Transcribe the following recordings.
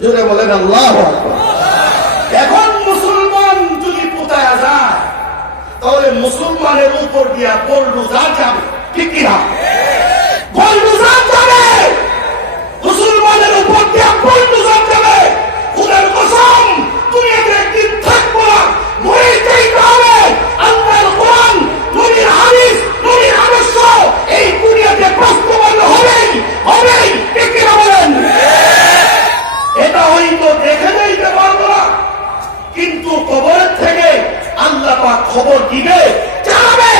জোরে বলেন আল্লাহু আকবার। এখন মুসলমান যদি কোথায় যায় তাহলে মুসলমানের উপর দিয়া বুলডোজার যাবে, ঠিক কিনা? বুলডোজার যাবে, মুসলমানের উপর দিয়া বুলডোজার যাবে। খোদার কসম, দুনিয়াতে একদিন থাকবো না, মরে যাইতে হবে। আল্লাহর কোরআন, নবীর হাদিস, নবীর আদর্শ এই দুনিয়াতে বাস্তবায়ন হবেই হবেই, ঠিক কিনা বলেন? এটা হয়তো দেখে যাইতে পারবো না, কিন্তু কবরের থেকে আল্লাহ পাক খবর দিবে, জানাবে।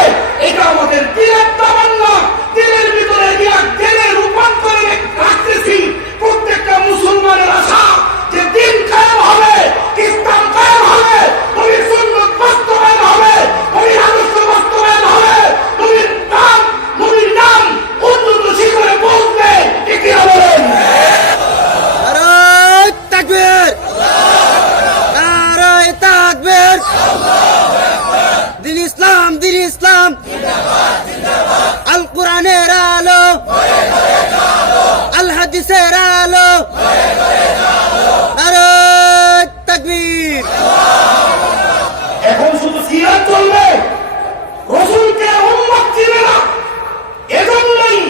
এটা আমাদের দিলের তামান্না, দিলের ভিতরে দিলে রূপান্তরে রাখতেছি। প্রত্যেকটা মুসলমানের আশা যে দিন কায়েম হবে, ইসলাম কায়েম হবে, নবীর সুন্নাত বাস্তবায়ন হবে, নবীর আদর্শ বাস্তবায়ন হবে, নবীর নাম উন্নত শিখরে পৌঁছবে, ঠিক কিনা বলেন? দিন ইসলাম, দিন ইসলাম, আল কোরআনের আলো, আল হাদিসের আলো, নারায়ে তাকবীর। এখন শুধু সিরাত চলবে, রাসূলকে উম্মত চিনে না। এজন্যই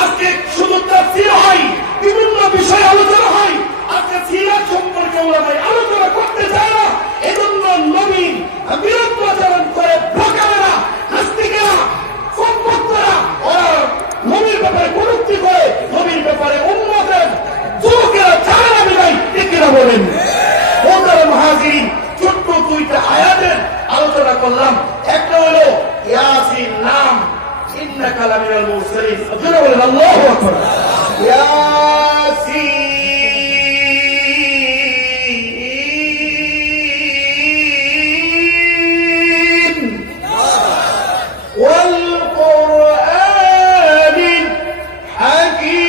আজকে শুধু তাফসীর হয়, বিভিন্ন বিষয় আলোচনা হয়। আজকে সিরাত সম্পর্কে ওলামায়ে আলোচনা করতে চায় না। এজন্য নবীর বিরুদ্ধাচরণ করে ভোকারেরা, নাস্তিকেরা, সম্পত্তরা, ওরা নবীর ব্যাপারে কটূক্তি করে, নবীর ব্যাপারে উম্মতের যুবকেরা জানে না বিদায়, ঠিক কিনা বলেন? ওদের মুহাজিরিন, ছোট্ট দুইটা আয়াতের আলোচনা করলাম। একটা হলো ইয়াসিন নাম, ইন্নাকা লামিনাল মুরসালিন। জোরে বলেন আল্লাহু আকবার। ইয়াসিন ওয়াল কুরআনিল হাকীম।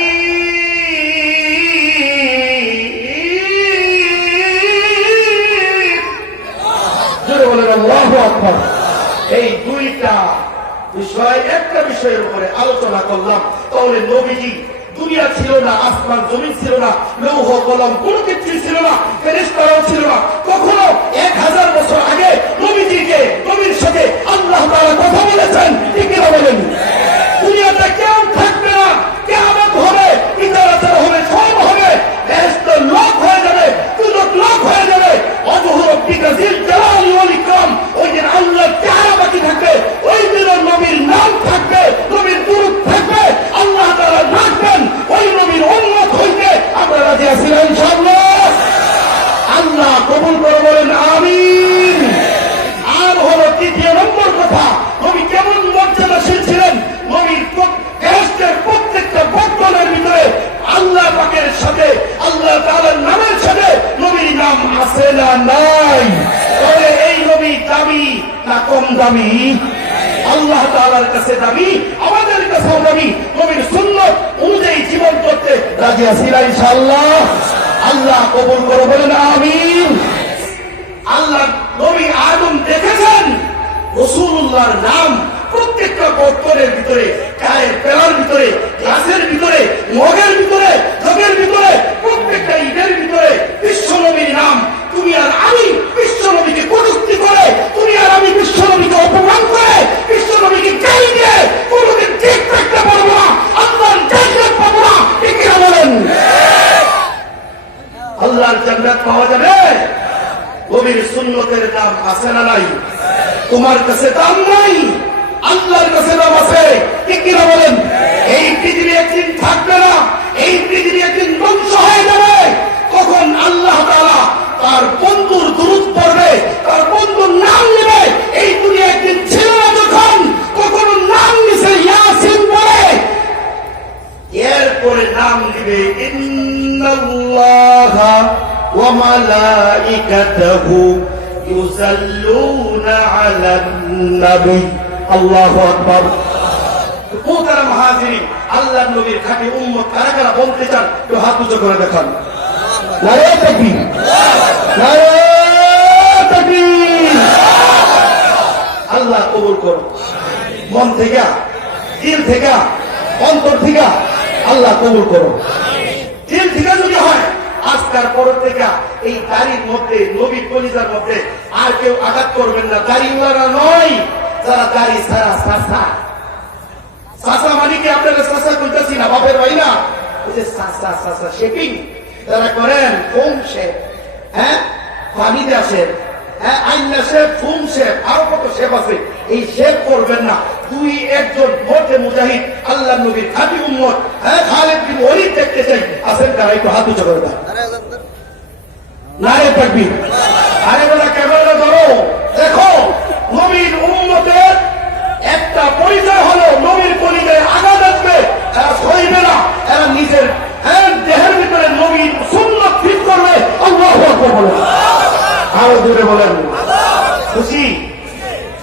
জোরে বলেন আল্লাহু আকবার। এই দুইটা বিষয়, একটা বিষয়ের উপরে আলোচনা করলাম। তাহলে নবীজি দুনিয়া ছিল না, আসমান জমিন ছিল না, লৌহ কলম কোনো কিছু ছিল না, ফেরেশতারাও ছিল না। কখনো 1000 বছর আগে নবীর সাথে আল্লাহ তাআলা কথা বলেছেন, ঠিক কিনা বলেন? দুনিয়াতে কেউ থাকবে না, কিয়ামত হবে, বিচার আচার হবে, সব হবে, বেহেশত লোক হয়ে যাবে, দুজক লোক হয়ে যাবে। অজহর বিকাজিল জালালি ওয়াল ইকরাম, ওই দিন আল্লাহর চেহারা বাকি থাকবে, ওই দিন নবীর নাম থাকবে, নবীর দুরূদ থাকবে, আল্লাহ তাআলা ডাকবেন, ওই নবীর উম্মত হইতে আমরা রাজি আছি ইনশাআল্লাহ। আল্লাহ কবুল করে বলেন আমিন। আর হলো তৃতীয় নম্বর কথা, নবী কেমন মর্যাদাশীল ছিলেন। নবীর বেহেশতের প্রত্যেকটা বর্তনের ভিতরে আল্লাহ পাকের সাথে, আল্লাহ তাআলার নামের সাথে নবীর নাম আছে না নাই? তবে এই নবী দামি না কম দামি? আল্লাহ তাআলার কাছে দামি, আমাদের কাছেও দামি। নবীর সুন্নাত অনুযায়ী জীবন করতে রাজি আছি ইনশাআল্লাহ। আল্লাহ কবুল করে বলেন আমিন। আল্লাহ নবী আদম দেখেছেন, রাসূলুল্লাহর নাম প্রত্যেকটা বর্তনের ভিতরে, গায়ের পেলার ভিতরে, গ্লাসের ভিতরে, মগের ভিতরে, জগের ভিতরে, প্রত্যেকটা ইটের ভিতরে বিশ্ব নবীর নাম। তুমি আর আমি বিশ্ব নবীকে কটূক্তি করে, তুমি আর আমি বিশ্ব নবীকে অপমান করে, বিশ্ব নবীকে গালি দিয়ে কোনোদিন ঠিক থাকতে পারবো না, আল্লাহর জান্নাত পাবো না, ঠিক কিনা বলেন? আল্লাহর জান্নাত পাওয়া যাবে? নবীর সুন্নতের দাম আছে না নাই? তোমার কাছে দাম নাই, আল্লাহর কাছে দাম আছে, ঠিক কিনা বলেন? এই পৃথিবী একদিন থাকবে না, এই পৃথিবী একদিন ধ্বংস হয়ে যাবে। তখন আল্লাহ তাআলা তার বন্ধুর দুরূদ পড়বে, তার বন্ধুর নাম নেবে। এই দুনিয়া একদিন ছিল না, যখন তখন নাম নিছে ইয়াসিন বলে, এরপরে নাম দিবে ইন্নাল্লাহা ওয়া মালাইকাতাহু ইউসাল্লুনা আলান নবী। আল্লাহু আকবার। মুহতারাম হাজিরিন, আল্লাহর নবীর খাঁটি উম্মত কারা কারা বলতে চান একটু হাত উঁচু করে দেখান। নারায়ে তাকবীর, নারায়ে তাকবীর। আল্লাহ কবুল করো, মন থেকে, দিল থেকে, অন্তর থেকে আল্লাহ কবুল করো। দিল থেকে যদি হয়, আজ আজকার পর থেকে এই দাড়ির মধ্যে নবীর কলিজার মধ্যে আর কেউ আঘাত করবেন না। দাড়িওয়ালা নয়, যারা দাড়ি ছাড়া চাষা। চাষা মানে কি আপনারা চাষা বলতেছি না, বাপের ভাই না, ওই যে চাষা চাষা শেপিং যারা করেন, ফোম শেপ, হ্যাঁ পানিতে আসেন, হ্যাঁ আইনা শেপ, ফোম শেপ, আরো কত শেপ আছে, এই শেপ করবেন না। দুই একজন ভোটে মুজাহিদ আল্লাহ নবীর খাঁটি উম্মত, হ্যাঁ খালেদ বিন ওয়ালিদ দেখতে চাই, আছেন তারা একটু হাত উঁচু করে দেন। নারে তাকবীর। আরে বলা ক্যামেরা ধরো, দেখো নবীর উম্মতের একটা পরিচয় হলো নবীর কলিজায় আঘাত আসবে, এরা সইবে না, এরা নিজের দেহের ভিতরে নবীর সুন্নাত ফিট করবে। আল্লাহু আকবার বলেন, আরো জোরে বলেন। খুশি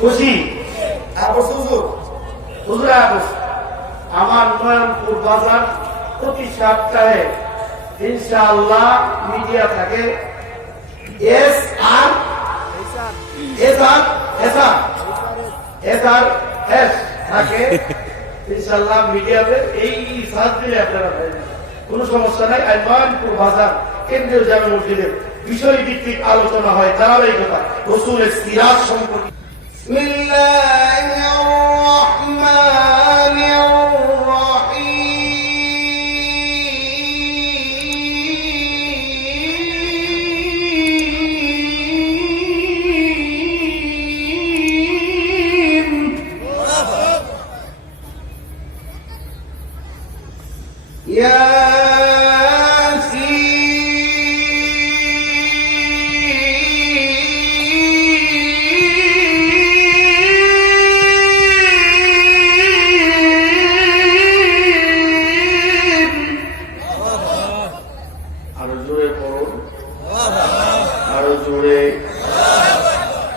খুশি। আমার নয়নপুর বাজার প্রতি সপ্তাহে ইনশাআল্লাহ মিডিয়া থাকে, এস আর থাকে ইনশাআল্লাহ মিডিয়াতে। এই সাথ দিলে আপনারা কোনো সমস্যা নাই। আর নয়নপুর বাজার কেন্দ্রীয় জামে মসজিদে বিষয় ভিত্তিক আলোচনা হয়, ধারাবাহিকতা রাসূলের সিরাত সম্পর্কে। বিসমিল্লাহির রহমানির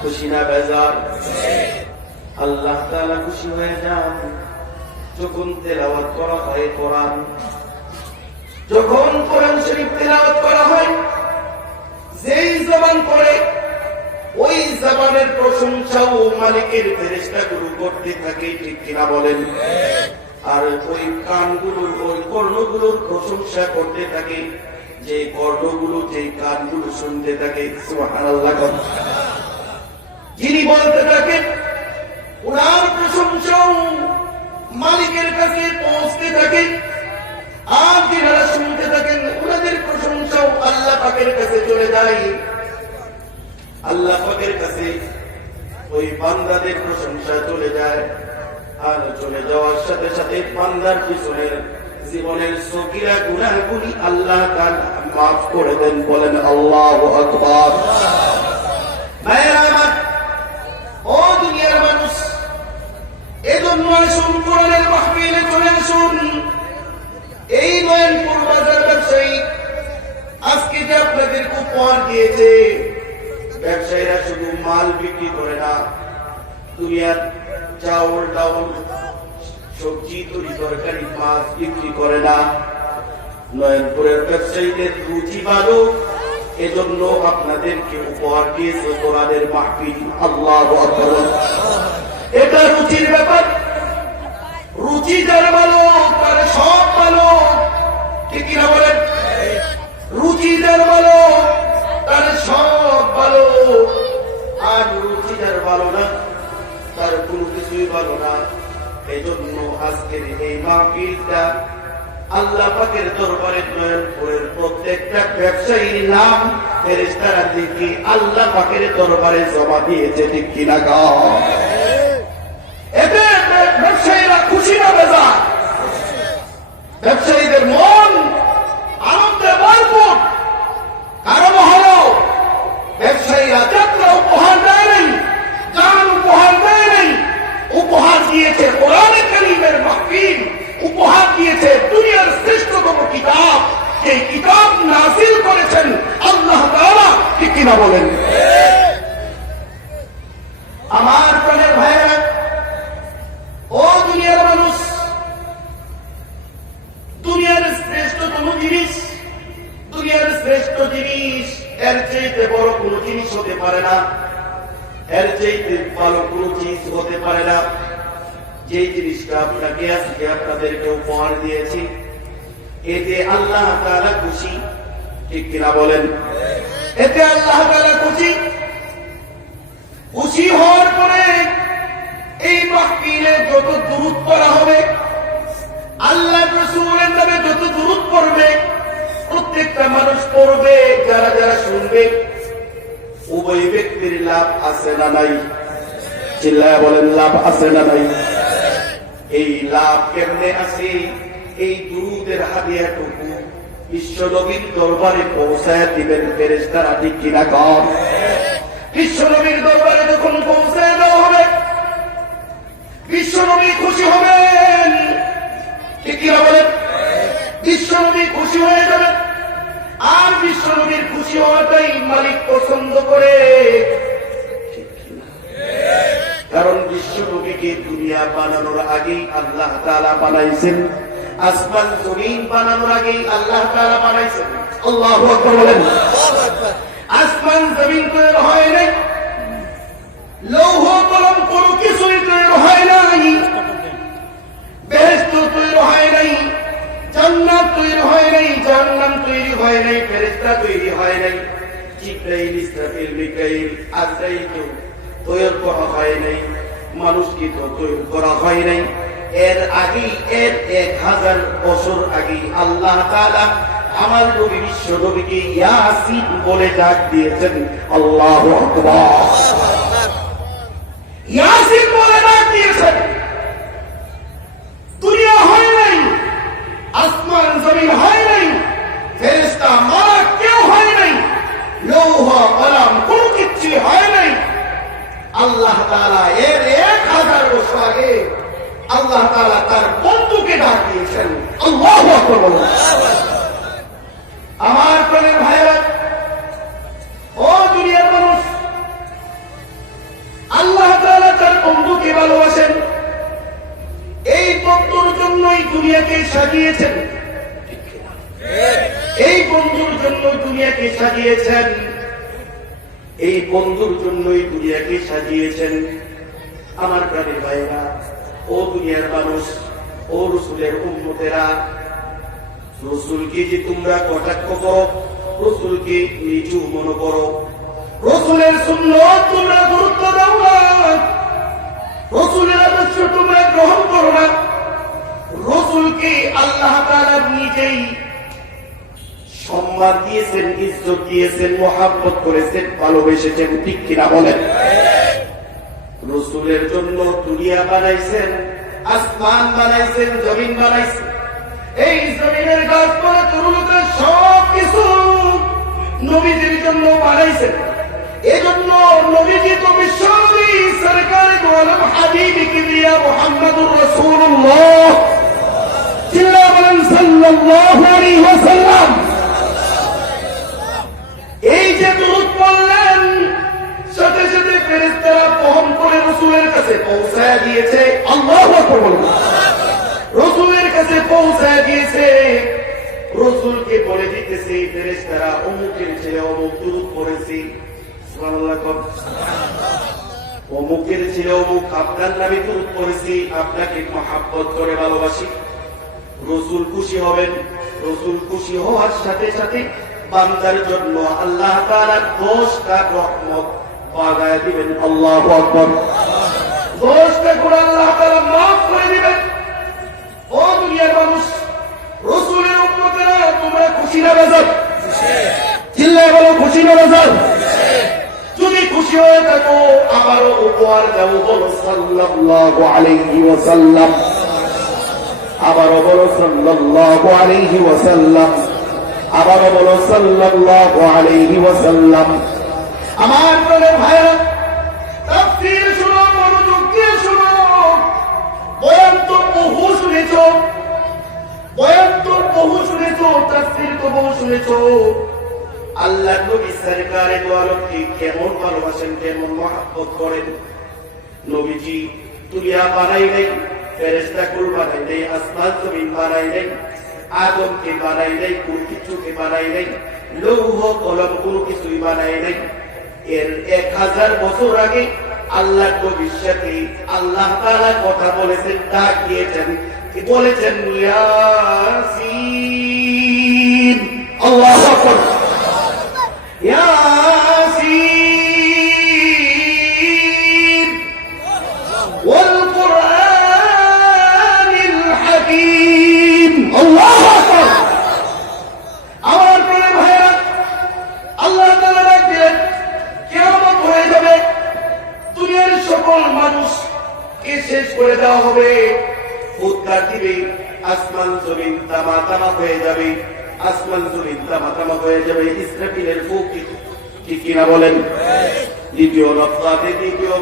খুশি না বেজার? আল্লাহ তাআলা খুশি হয়ে যান যখন তেলাওয়াত করা হয় কোরআন। যখন কোরআন শরীফ তেলাওয়াত করা হয়, যেই জবান পড়ে ওই জবানের প্রশংসাও মালিকের ফেরেশতাগুলো করতে থাকে, ঠিক কিনা বলেন? আর ওই কানগুলোর, ওই কর্ণগুলোর প্রশংসা করতে থাকে যে কর্ণগুলো, যে কানগুলো শুনতে থাকে। সুবহানাল্লাহ। যিনি বলতে থাকেন ওনার প্রশংসাও মালিকের কাছে পৌঁছতে থাকে, আর যারা শুনতে থাকেন ওনাদের প্রশংসাও আল্লাহ পাকের কাছে চলে যায়। আল্লাহ পাকের কাছে ওই বান্দাদের প্রশংসা চলে যায়, আর চলে যাওয়ার সাথে সাথে বান্দার পিছনের জীবনের সগীরা গুনাহগুলি আল্লাহ তাআলা মাফ করে দেন। বলেন আল্লাহু আকবার। মায়েরা আমার, ও দুনিয়ার মানুষ, এজন্য আসুন কোরআনের মাহফিলে চলে আসুন। এই নয়নপুর বাজার ব্যবসায়ী আজকে যে আপনাদেরকে উপহার দিয়েছে, ব্যবসায়ীরা শুধু মাল বিক্রি করে না, দুনিয়ার চাউল ডাউল সবজি তরি তরকারি মাছ বিক্রি করে না। নয়নপুরের ব্যবসায়ীদের রুচি ভালো, এজন্য আপনাদেরকে উপহার দিয়েছে কোরআনের মাহফিল। আল্লাহু আকবার। এটা রুচির ব্যাপার। রুচি যার ভালো তার সব ভালো, ঠিক কিনা বলেন? রুচি যার ভালো তার সব ভালো, আর রুচি যার ভালো না তার কোনো কিছুই ভালো না। এই জন্য আজকের এই মাহফিলটা আল্লাহ পাকের দরবারে নয়নপুরের প্রত্যেকটা ব্যবসায়ীর নাম ফেরেশতারা লিখে আল্লাহ পাকের দরবারে জমা দিয়েছে, ঠিক কিনা গো? এতে ব্যবসায়ীরা খুশি না বেজার? ব্যবসায়ীদের মন আনন্দে ভরপুর। কারণ হলো ব্যবসায়ীরা যাত্রা উপহার দেয় নাই, গান উপহার দেয় নাই, উপহার দিয়েছে কোরআনে কারীমের মাহফিল, উপহার দিয়েছে দুনিয়ার শ্রেষ্ঠতম কিতাব, এই কিতাব নাযিল করেছেন আল্লাহ তাআলা, ঠিক কিনা বলেন? আমার প্রাণের ভাইয়েরা, ও দুনিয়ার মানুষ, দুনিয়ার শ্রেষ্ঠতম জিনিস, দুনিয়ার শ্রেষ্ঠ জিনিস এর চাইতে বড় কোনো জিনিস হতে পারে না, এর চাইতে ভালো কোনো জিনিস হতে পারে না। যে জিনিসটা আপনাকে আজকে আপনাদেরকে উপহার দিয়েছি, এতে আল্লাহ তাআলা খুশি, ঠিক কিনা বলেন? এতে আল্লাহ তাআলা খুশি হওয়ার পরে এই মাহফিলে যত দুরূদ পড়া হবে, আল্লাহ রাসূলের নামে যত দুরূদ পড়বে, প্রত্যেকটা মানুষ পড়বে, যারা যারা শুনবে, উভয় ব্যক্তির লাভ আছে না নাই? চিল্লায়া বলেন, লাভ আছে না নাই? এই লাভ কেমনে আছে? এই দুরূদের হাদিয়াটুকু বিশ্ব নবীর দরবারে পৌঁছায় দিবেন ফেরেশতারা, ঠিক কিনা কর? বিশ্ব নবীর দরবারে যখন পৌঁছায় দেওয়া হবে, বিশ্ব নবী খুশি হবেন, ঠিক কিনা বলেন? বিশ্ব নবী খুশি হয়ে যাবেন। আর বিশ্ব নবীর খুশি হওয়াটাই মালিক পছন্দ করে, কারণ বিশ্ব নবীকে দুনিয়া বানানোর আগেই আল্লাহ তাআলা বানাইছেন, আসমান জমিন বানানোর আগেই আল্লাহ তাআলা বানাইছেন। আল্লাহু আকবার বলেন। আসমান জমিন তৈরি হয় নাই, লৌহ কলম কোনো কিছুই তৈরি হয় নাই, বেহেশত তৈরি হয় নাই, জান্নাত তৈরি হয় নাই, জাহান্নাম তৈরি হয় নাই, ফেরেশতা তৈরি হয় নাই, জিবরাইল, ইসরাফিল, মিকাইল, আজরাইল তৈরি করা হয় নাই, মানুষকে তো তৈরি করা হয় নাই। এর আগেই, এর 1000 বছর আগেই আল্লাহ তাআলা আমার নবী বিশ্ব নবীকে ইয়াসিন বলে ডাক দিয়েছেন। আল্লাহু আকবার। ইয়াসিন বলে ডাক দিয়েছেন। দুনিয়া হয় নাই, আসমান জমিন হয় নাই, ফেরেশতা মালাক কেউ হয় নাই, লৌহ কলম কোনো কিছু হয় নাই। আল্লাহ তাআলা এর 1000 বছর আগে আল্লাহ তাআলা তার বন্ধুকে ডাক দিয়েছেন। আল্লাহু আকবার বলুন। আমার প্রাণের ভাইরা, ও দুনিয়ার মানুষ, আল্লাহ তাআলা তার বন্ধুকে ভালোবাসেন। এই বন্ধুর জন্যই দুনিয়াকে সাজিয়েছেন, এই বন্ধুর জন্য দুনিয়াকে সাজিয়েছেন, এই বন্ধুর জন্যই দুনিয়াকে সাজিয়েছেন। আমার প্রাণের ভাইরা, ও দুনিয়ার মানুষ, ও রাসূলের উম্মতেরা, রাসূলকে যে তোমরা কটাক্ষ করো, রাসূলকে নিচু মনে করো, রাসূলের সুন্নাত তোমরা গুরুত্ব দাও না, রাসূলের আদর্শ তোমরা গ্রহণ করো না, রাসূলকে আল্লাহ তাআলা নিজেই সম্মান দিয়েছেন, ইজ্জত দিয়েছেন, মহব্বত করেছেন, ভালোবেসেছেন, ঠিক কিনা বলেন? রাসূলের জন্য দুনিয়া বানাইছেন, আসমান বানাইছেন, জমিন বানাইছেন, এই জমিনের গাছপালা তরুলতা সব কিছু নবীজির জন্য বানাইছেন। এজন্য নবীজি তো বিশ্বনবী সরকারে দো আলম হাবিব কিবরিয়া মুহাম্মদুর রাসূলুল্লাহ, চিল্লা বলেন সাল্লাল্লাহু আলাইহি ওয়াসাল্লাম। এই যে দুরূদ পড়লেন, সাথে সাথে ফেরেশতারা বহন করে রাসূলের কাছে পৌঁছায় দিয়েছে। আল্লাহু আকবার বলুন। রাসূলের কাছে পৌঁছায় দিয়েছে, রাসূলকে বলে দিতেছে ফেরেশতারা অমুকের ছেলে অমুক দুরূদ পড়েছে, সুবহানাল্লাহ। অমুকের ছেলে অমুক আপনার নামে দুরূদ পড়েছি, আপনাকে মহব্বত করে ভালোবাসি। রাসূল খুশি হবেন। রাসূল খুশি হওয়ার সাথে সাথে বান্দার জন্য আল্লাহ তাআলা 10টা রহমত বাগায় দিবেন। আল্লাহু আকবার। 10টা গুনাহ আল্লাহ তাআলা মাফ করে দিবেন। ও দুনিয়ার মানুষ, রাসূলের উম্মতেরা, তোমরা খুশি না বেজার? চিল্লায় বলো, খুশি না বেজার? যদি খুশি হয়ে থাকো, আবারও উপহার দাও, বলো সাল্লাল্লাহু আলাইহি ওয়াসাল্লাম। আবারও বলো সাল্লাল্লাহু আলাইহি ওয়াসাল্লাম। আবারও বলো সাল্লাল্লাহু আলাইহি ওয়াসাল্লাম। আমার প্রিয় ভাইরা, তাফসীর শুনো, মনোযোগ দিয়ে শুনো। বয়ান তো বহু শুনেছো, বয়ান তো বহু শুনেছো, তাফসীর তো বহু শুনেছো। আল্লাহ নবী সরকারে দো আলমকে কেমন ভালোবাসেন, কেমন মহব্বত করেন। নবীজি দুনিয়া বানাই নাই, ফেরেশতাকুল বানাই নাই, আসমান জমিন বানাই নাই, আদমকে বানাই নাই, কোন কিছুকে বানাই নাই, লৌহ কলম কোনো কিছুই বানাই নাই। এর 1000 বছর আগে আল্লাহ নবীর সাথে আল্লাহ তাআলা কথা বলেছেন, ডাক দিয়েছেন, বলেছেন ইয়াসিন। আল্লাহু আকবার। হবে, ফুৎকার দিবে, আসমান জমিন তামা তামা হয়ে যাবে, আসমান জমিন তামা তামা হয়ে যাবে। ইসরাফিলের ফুঁক, ঠিক কিনা বলেন? দ্বিতীয় নফখাতে, দ্বিতীয়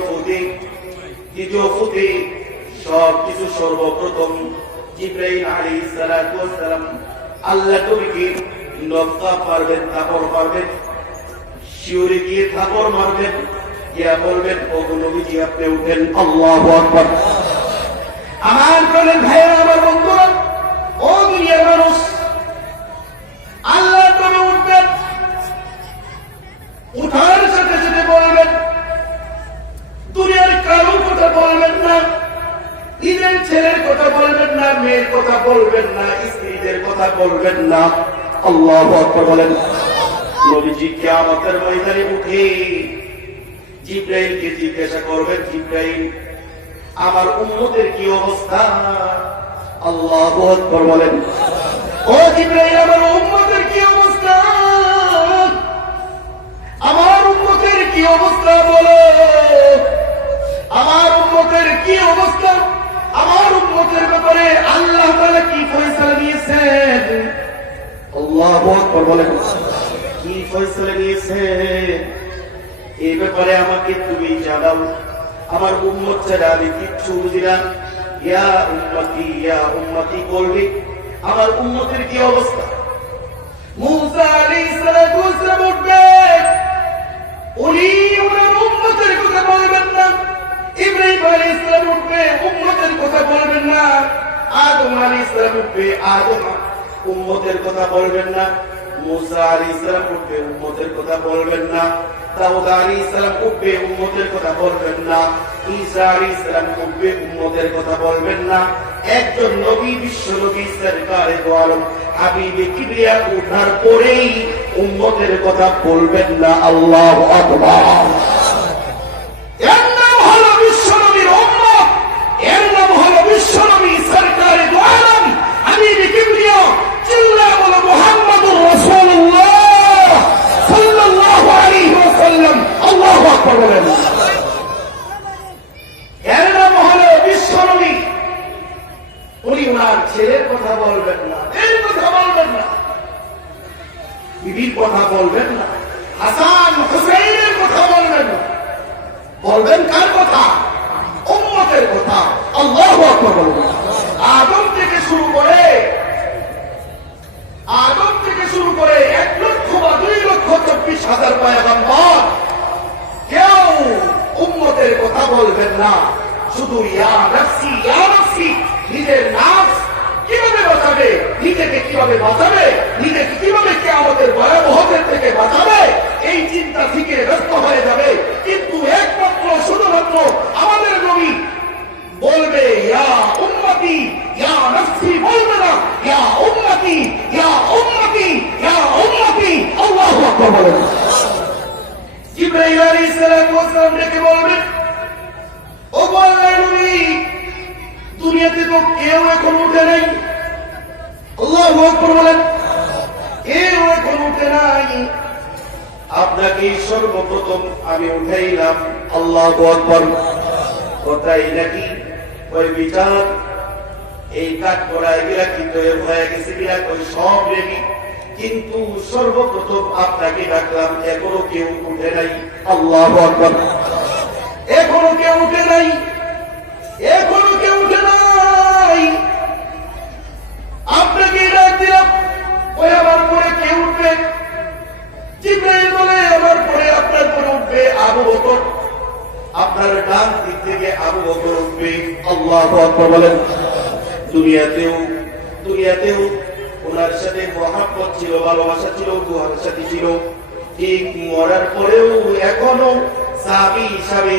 ফুঁকে সব কিছু সর্বপ্রথম জিবরাইল আলাইহিস সালাতু ওয়াস সালাম আল্লাহ নবীকে নফখা পারবেন, থাপড় পারবেন, শিউরে গিয়ে থাপড় মারবেন, গিয়া বলবেন, ও নবীজি আপনি উঠেন। আল্লাহু আকবার। আমার প্রাণের ভাইয়েরা, আমার বন্ধুরা, ও দুনিয়ার মানুষ, আল্লাহ নবী উঠবেন, উঠার সাথে সাথে বলবেন, দুনিয়ার কারো কথা বলবেন না, নিজের ছেলের কথা বলবেন না, মেয়ের কথা বলবেন না, স্ত্রীদের কথা বলবেন না। আল্লাহু আকবার বলেন। নবীজি কিয়ামতের ময়দানে উঠে জিবরাইলকে জিজ্ঞাসা করবেন, জিবরাইল আমার উম্মতের কি অবস্থা? আল্লাহু আকবার বলেন। ও জিবরাইল আমার উম্মতের কি অবস্থা? আমার উম্মতের কি অবস্থা বলো, আমার উম্মতের কি অবস্থা? আমার উম্মতের ব্যাপারে আল্লাহ তাআলা কি ফয়সালা নিয়েছেন? আল্লাহু আকবার বলেন। কি ফয়সালা নিয়েছেন এই ব্যাপারে আমাকে তুমি জানাও, আমার উম্মত ছাড়া আমি কিচ্ছু বুঝি না। ইয়া উম্মতি বলবি আমার উম্মতের কি অবস্থা? মুসা আলাইহিস সালাতু ওয়াস সালাম উঠবেন, উনি ওনার উম্মতের কথা বলবেন না। ইব্রাহিম আলাইহিস সালাম উঠবে, উম্মতের কথা বলবেন না। আদম আলাইহিস সালাম উঠবে, আদম উম্মতের কথা বলবেন না। মুসা আলাইহিস সালাম উঠবে, উম্মতের কথা বলবেন না। দাউদ আলাইহিস সালাম উঠবে, উম্মতের কথা বলবেন না। ঈসা আলাইহিস সালাম উঠবে, উম্মতের কথা বলবেন না। একজন নবী, বিশ্ব নবী সরকারে দো আলম হাবিবে কিবরিয়া উঠার পরেই উম্মতের কথা বলবেন না। আল্লাহু আকবার। এর নাম হলো বিশ্ব নবীর উম্মত, এর নাম হলো বিশ্ব নবী সরকারে দো আলম হাবিবে কিবরিয়া। চিল্লায়ে বলো মুহাম্মাদুর রাসূলুল্লাহ সাল্লাল্লাহু আলাইহি ওয়াসাল্লাম। আল্লাহু আকবার বলেন। এর নাম হলো বিশ্ব নবী। উনি ওনার ছেলের কথা বলবেন না, এর কথা বলবেন না, বিবির কথা বলবেন না, হাসান হুসাইনের কথা বলবেন না। বলবেন কার কথা? উম্মতের কথা। আল্লাহু আকবার বলবেন। আদম থেকে শুরু করে 1,24,000 পয়গম্বর কেউ উম্মতের কথা বলবেন না, শুধু ইয়া নাফসি ইয়া নাফসি। নিজের নাফস কিভাবে বাঁচাবে, নিজেকে কিভাবে বাঁচাবে, নিজেকে কিভাবে কিয়ামতের ভয়াবহতার থেকে বাঁচাবে, এই চিন্তা থেকে ব্যস্ত হয়ে যাবে। কিন্তু একমাত্র শুধুমাত্র আমাদের নবী বলবে ইয়া উম্মতি ইয়া নাফসি, বলবে না ইয়া উম্মতি ইয়া উম্মতি ইয়া উম্মতি। আল্লাহু আকবার বলেন। জিবরাইল আলাইহিস সালাতু ওয়াস সালাম ডেকে বলবেন, ও আল্লাহর নবী, দুনিয়াতে তো কেউ এখন উঠে নাই। আল্লাহু আকবার বলেন। কেউ এখন উঠে নাই, আপনাকে সর্বপ্রথম আমি উঠাইলাম। আল্লাহু আকবার। কোথায় নাকি ওই বিচার এই কাঠ করা এগুলা কিন্তু হয়ে গেছে কিনা ওই সব রেডি, কিন্তু সর্বপ্রথম আপনাকে ডাকলাম, এখনো কেউ উঠে নাই। আল্লাহু আকবার। এখনো কেউ উঠে নাই, এখনো কেউ উঠে নাই, আপনাকে ডাক দিলাম। ওই আমার পরে কে উঠবে? জিবরাইল বলে আমার পরে আপনার পরে উঠবে আবু বকর, আপনার ডান দিক থেকে আবু বকর উঠবে। আল্লাহু আকবার বলেন। দুনিয়াতেও ওনার সাথে মহাব্বত ছিল, ভালোবাসা ছিল, দুহার সাথে ছিল। ঠিক মরার পরেও এখনো সাহাবী হিসাবে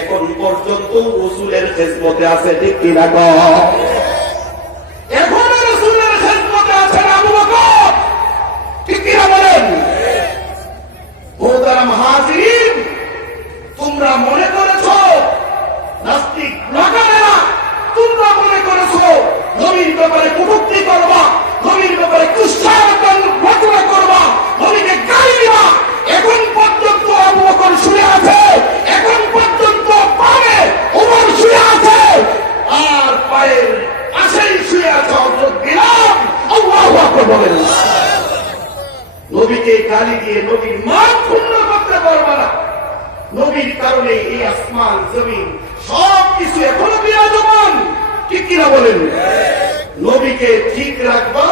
এখন পর্যন্ত রাসূলের খেদমতে আছে। ঠিক কি না? এখনো রাসূলের খেদমতে আছেন আবু বকর। ঠিক কি না বলেন? মুহতারাম হাজিরিন, তোমরা মনে করেছো নাস্তিক লাগানেরা, তোমরা মনে করেছো নবীর ব্যাপারে কটূক্তি করবা, নবীর ব্যাপারে কুৎসারোপণ রচনা করবা, নবীকে গালি দিবা। এখন পর্যন্ত আবু বকর শুয়ে আছে, এখন পর্যন্ত পাবে ওমর শুয়ে আছে, আর নবীর মান ক্ষুণ্ণ করতে পারবে না। নবীর কারণে এই আসমান জমিন সবকিছু এখনো বিরাজমান, ঠিক কিনা বলেন? নবীকে ঠিক রাখবা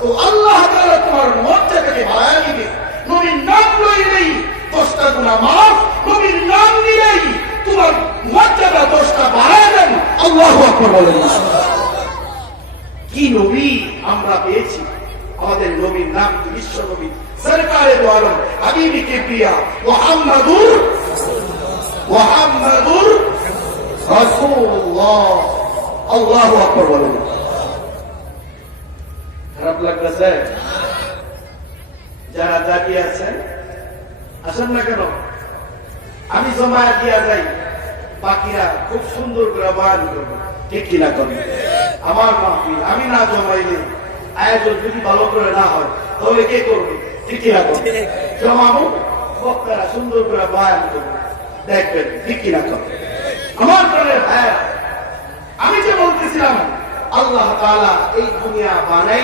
তো আল্লাহ তাআলা তোমার মর্যাদাকে বাড়ায় দিবে। নবীর নাম লইলেই 10টা গুনাহ মাফ, নবীর নাম নিলেই তোমার মর্যাদা 10টা বাড়ায় দেন। আল্লাহু আকবার বলেন। কি নবী আমরা পেয়েছি! আমাদের নবীর নাম কি? বিশ্ব নবী সরকারে দো আলম হাবিবি কিবরিয়া মুহাম্মাদুর রাসূলুল্লাহ। আল্লাহু আকবার বলেন। খারাপ লাগতেছে? যারা দাঁড়িয়ে আছেন আসেন না কেন? আমি জমায়া দিয়া যাই, বাকিরা খুব সুন্দর করে বয়ান করবে, ঠিক কিনা করবে? আমার মাহফিল আমি না জমাইলে, আয়োজন যদি ভালো করে না হয় তাহলে কে করবে? ঠিক কিনা করবে? জমাবো, বক্তারা সুন্দর করে বয়ান করবে, দেখবেন ঠিক কিনা করবে। আমার প্রাণের ভাইয়া, আমি যে বলতেছিলাম আল্লাহ তাআলা এই দুনিয়া বানাই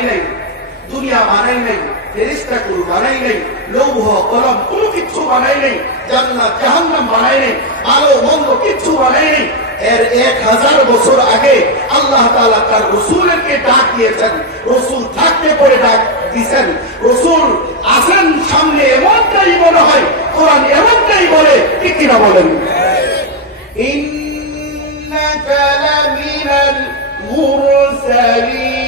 নাই, ফেরেশতাকুল বানাই নাই, লৌহ কলম কোনো কিছু বানাই নাই, জান্নাত জাহান্নাম বানাই নাই, আলো মন্দ কিছু বানাই নাই। এর 1000 বছর আগে আল্লাহ তাআলা তার রাসূলকে ডাক দিয়েছেন, রাসূল থাকতে পরে ডাক দিয়েছেন। রাসূল আসেন সামনে, এমনটাই মনে হয় কোরআন এমনটাই বলে, ঠিক কিনা বলেন? ইন্নাকা লামিনাল মুরসালিন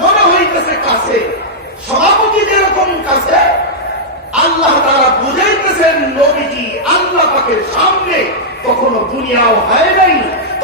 মনে হইতেছে কাছে, সভাপতি যেরকম কাছে, আল্লাহ তাআলা বুঝাইতেছেন নবীজি আল্লাহ পাকের সামনে। তখনও দুনিয়াও হয় নাই,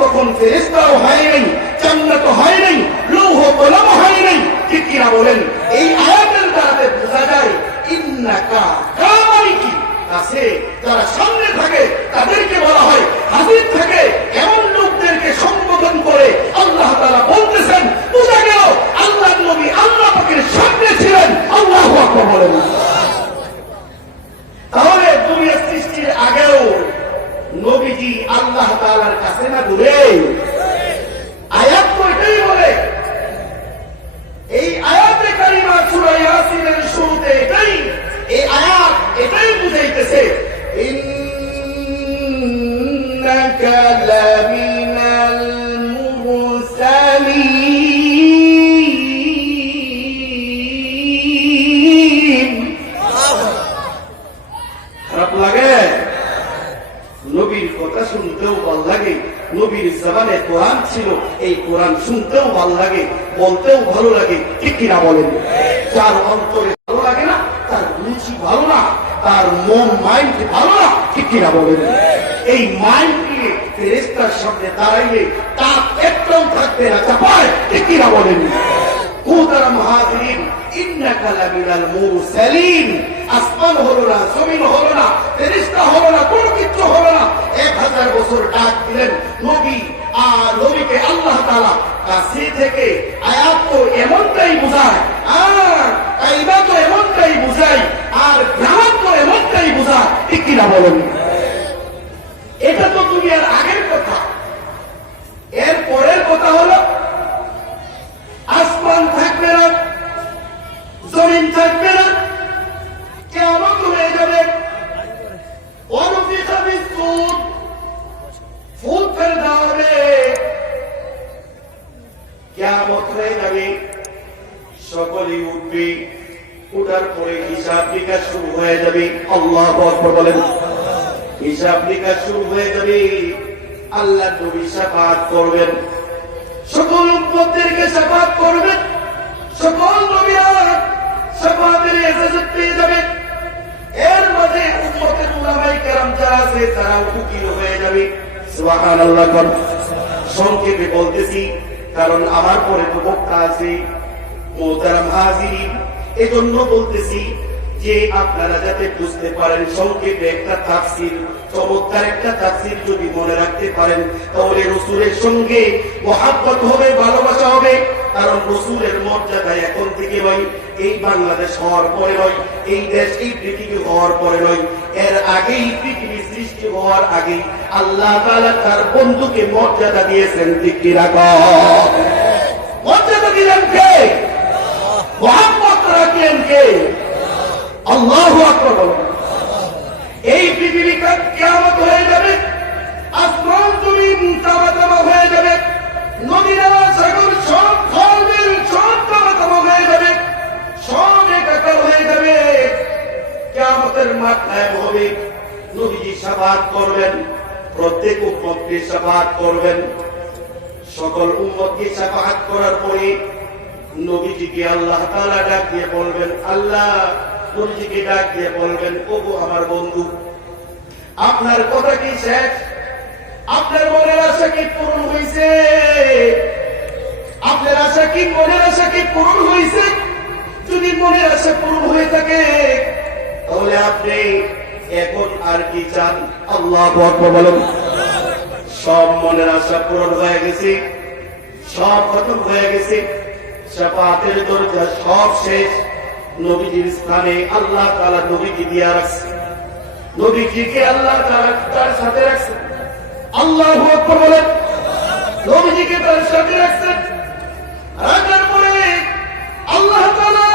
তখন ফেরেশতাও হয় নাই, জান্নাত হয় নাই, লৌহ কলম হয় নাই, ঠিক কিনা বলেন? এই আয়াতের দ্বারা বোঝা যায় ইন্নাকা কামাই কি কাছে। যারা সামনে থাকে তাদেরকে বলা হয় হাজির থাকে, এমন লোকদেরকে সম্বোধন করে আল্লাহ তাআলা বলতেছেন, বোঝা গেল আল্লাহর নবী আল্লাহ পাকের সামনে ছিলেন। আল্লাহু আকবার বলেন। তাহলে দুনিয়া সৃষ্টির আগেও নবীজি আল্লাহ তাআলার কাছে না দূরে? আয়াত তো এটাই বলে। এই আয়াতে কারিমা সূরা ইয়াসিনের শুরুতে এই আয়াত এটাই বুঝাইতেছে, ইন্নাকা লামিনাল মুরসালিন। খারাপ লাগে? নবীর কথা শুনতেও ভালো লাগে, নবীর জবানে কোরআন ছিল, এই কোরআন শুনতেও ভালো লাগে, বলতেও ভালো লাগে, ঠিক কিনা বলেন? যার অন্তরে ভালো লাগে না, তার রুচি ভালো না, তার মন মাইন্ড ভালো না, ঠিক কিনা বলেন? এই মাইন্ড নিয়ে ফেরেশতার সামনে দাঁড়াইলে তার একটাও থাকবে না, চাপায়, ঠিক কিনা বলেন? মুহতারাম হাজিরিন, ইন্নাকা লামিনাল মুরসালিন। আসমান হলো না, জমিন হলো না, ফেরেশতা হলো না, কোনো কিছু হলো না। 1000 বছর ডাক দিলেন নবী, আর নবীকে আল্লাহ তাআলা কাছে থেকে। আয়াত তো এমনটাই বোঝায়, আর কায়দা তো এমনটাই বোঝায়, আর গ্রামার তো এমনটাই বোঝায়, ঠিক কিনা বলেন? এটা তো দুনিয়ার আগের কথা। এর পরের কথা হলো আসমান থাকবে না, জমিন থাকবে না, কিয়ামত হয়ে যাবে। ওয়ানুফিখা ফিস-সূর, ফুল ফেলে দেওয়া হবে, কিয়ামত হয়ে যাবে, সকলেই উঠবে। উঠার পরে হিসাব নিকাশ শুরু হয়ে যাবে। আল্লাহু আকবার বলেন। হিসাব নিকাশ শুরু হয়ে যাবে। আল্লাহ নবী শাফাআত করবেন, সকল উম্মতদেরকে শাফাআত করবেন, সকল নবীরা শাফাআতের ইজাজত পেয়ে যাবে। এর মাঝে উম্মতের উলামায়ে কেরাম যারা আছে তারা উকিল হয়ে যাবে। সুবহানাল্লাহ। সংক্ষেপে বলতেছি, কারণ আমার পরে তো বক্তা আছে। মুহতারাম হাজিরিন, এজন্য বলতেছি যে আপনারা যাতে বুঝতে পারেন, সংক্ষেপে একটা তাফসীর, চমৎকার একটা তাফসীর যদি মনে রাখতে পারেন, তাহলে রাসূলের সঙ্গে মহব্বত হবে, ভালোবাসা হবে। কারণ রাসূলের মর্যাদা এখন থেকে নয়, এই বাংলাদেশ হওয়ার পরে নয়, এই দেশ এই পৃথিবী হওয়ার পরে নয়, এর আগেই পৃথিবী সৃষ্টি হওয়ার আগেই আল্লাহ তাআলা তার বন্ধুকে মর্যাদা দিয়েছেন। ঠিক কি রাখো? মর্যাদা দিলেন কে? মুহাম্মদ রাখলেন কে? আল্লাহু আকবার বলেন। এই পৃথিবীটা কিয়ামত হয়ে যাবে, আসমান জমিন তামা হয়ে যাবে, নদীরা সাগর সব খালবিল সব তামা হয়ে যাবে, সব একাকার হয়ে যাবে। কিয়ামতের মাঠ কায়েম হবে, নবীজি শাফাআত করবেন, প্রত্যেক উম্মতকে শাফাআত করবেন। সকল উম্মতকে শাফাআত করার পরে নবীজিকে আল্লাহ তাআলা ডাক দিয়ে বলবেন, আল্লাহ নবীজিকে ডাক দিয়ে বলবেন, ওগো আমার বন্ধু, আপনার কথা কি শেষ? আপনার মনের আশা কি পূরণ হয়েছে? আপনার আশা কি, মনের আশা কি পূরণ হয়েছে? যদি মনের আশা পূরণ হয়ে থাকে তাহলে আপনি এখন আর কি চান? আল্লাহু আকবার বলেন। সব মনের আশা পূরণ হয়ে গেছে, সব খতম হয়ে গেছে, শাফাআতের দরজা সব শেষ। নবীজির স্থানে আল্লাহ তাআলা নবীকে দিয়ে রাখছে, নবীজিকে আল্লাহ তাআলা তার সাথে রাখছে। আল্লাহু আকবার বলেন। নবীজিকে তার সাথে রাখছেন, রাখার পরে আল্লাহ তাআলা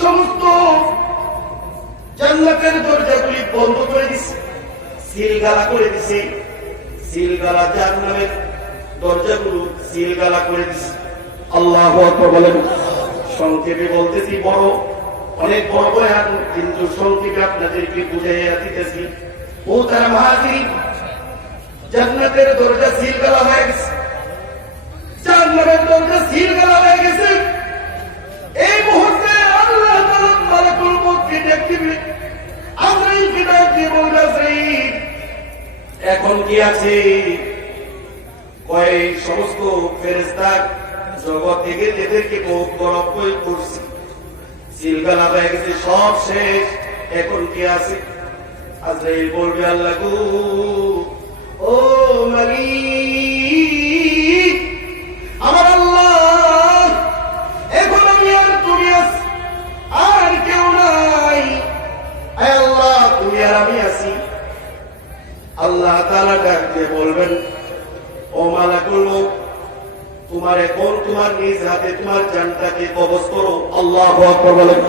সমস্ত জান্নাতের দরজাগুলি বন্ধ করে দিছে, সিলগালা করে দিছে। সিলগালা জাহান্নামের দরজাগুলো সিলগালা করে দিছে। আল্লাহু আকবার বলেন। সংক্ষেপে বলতেছি, অনেক বড় বয়ান, কিন্তু সংক্ষেপে আপনাদেরকে বুঝাইয়া দিতেছি। ও তারা মুহাজিরিন, জান্নাতের দরজা সিলগালা হয়ে গেছে, জান্নাতের দরজা সিলগালা হয়ে গেছে। এই মুহূর্তে আল্লাহ তাআলা মালাকুল মউতকে ডাক দিবে, আজরাইলকে ডাক দিয়ে বলবে, আজরাইল এখন কি আছে? কয় সমস্ত ফেরেশতা জগৎ থেকে এদেরকে বহুত গরব করছে, সিলগালা হয়ে গেছে, সব শেষ, এখন কি আছে? আজরাইল বলবে, আল্লাহ গো, ও মালিক, আমার আল্লাহ, এখন আমি আর তুমি আছি, আর কেউ নাই। আয় আল্লাহ, তুমি আর আমি আছি। আল্লাহ তাআলা ডাক দিয়ে বলবেন, ও মালাকুল মউত, তোমার এখন তোমার নিজ হাতে তোমার জানটাকে কবজ করো। আল্লাহু আকবার বলেন।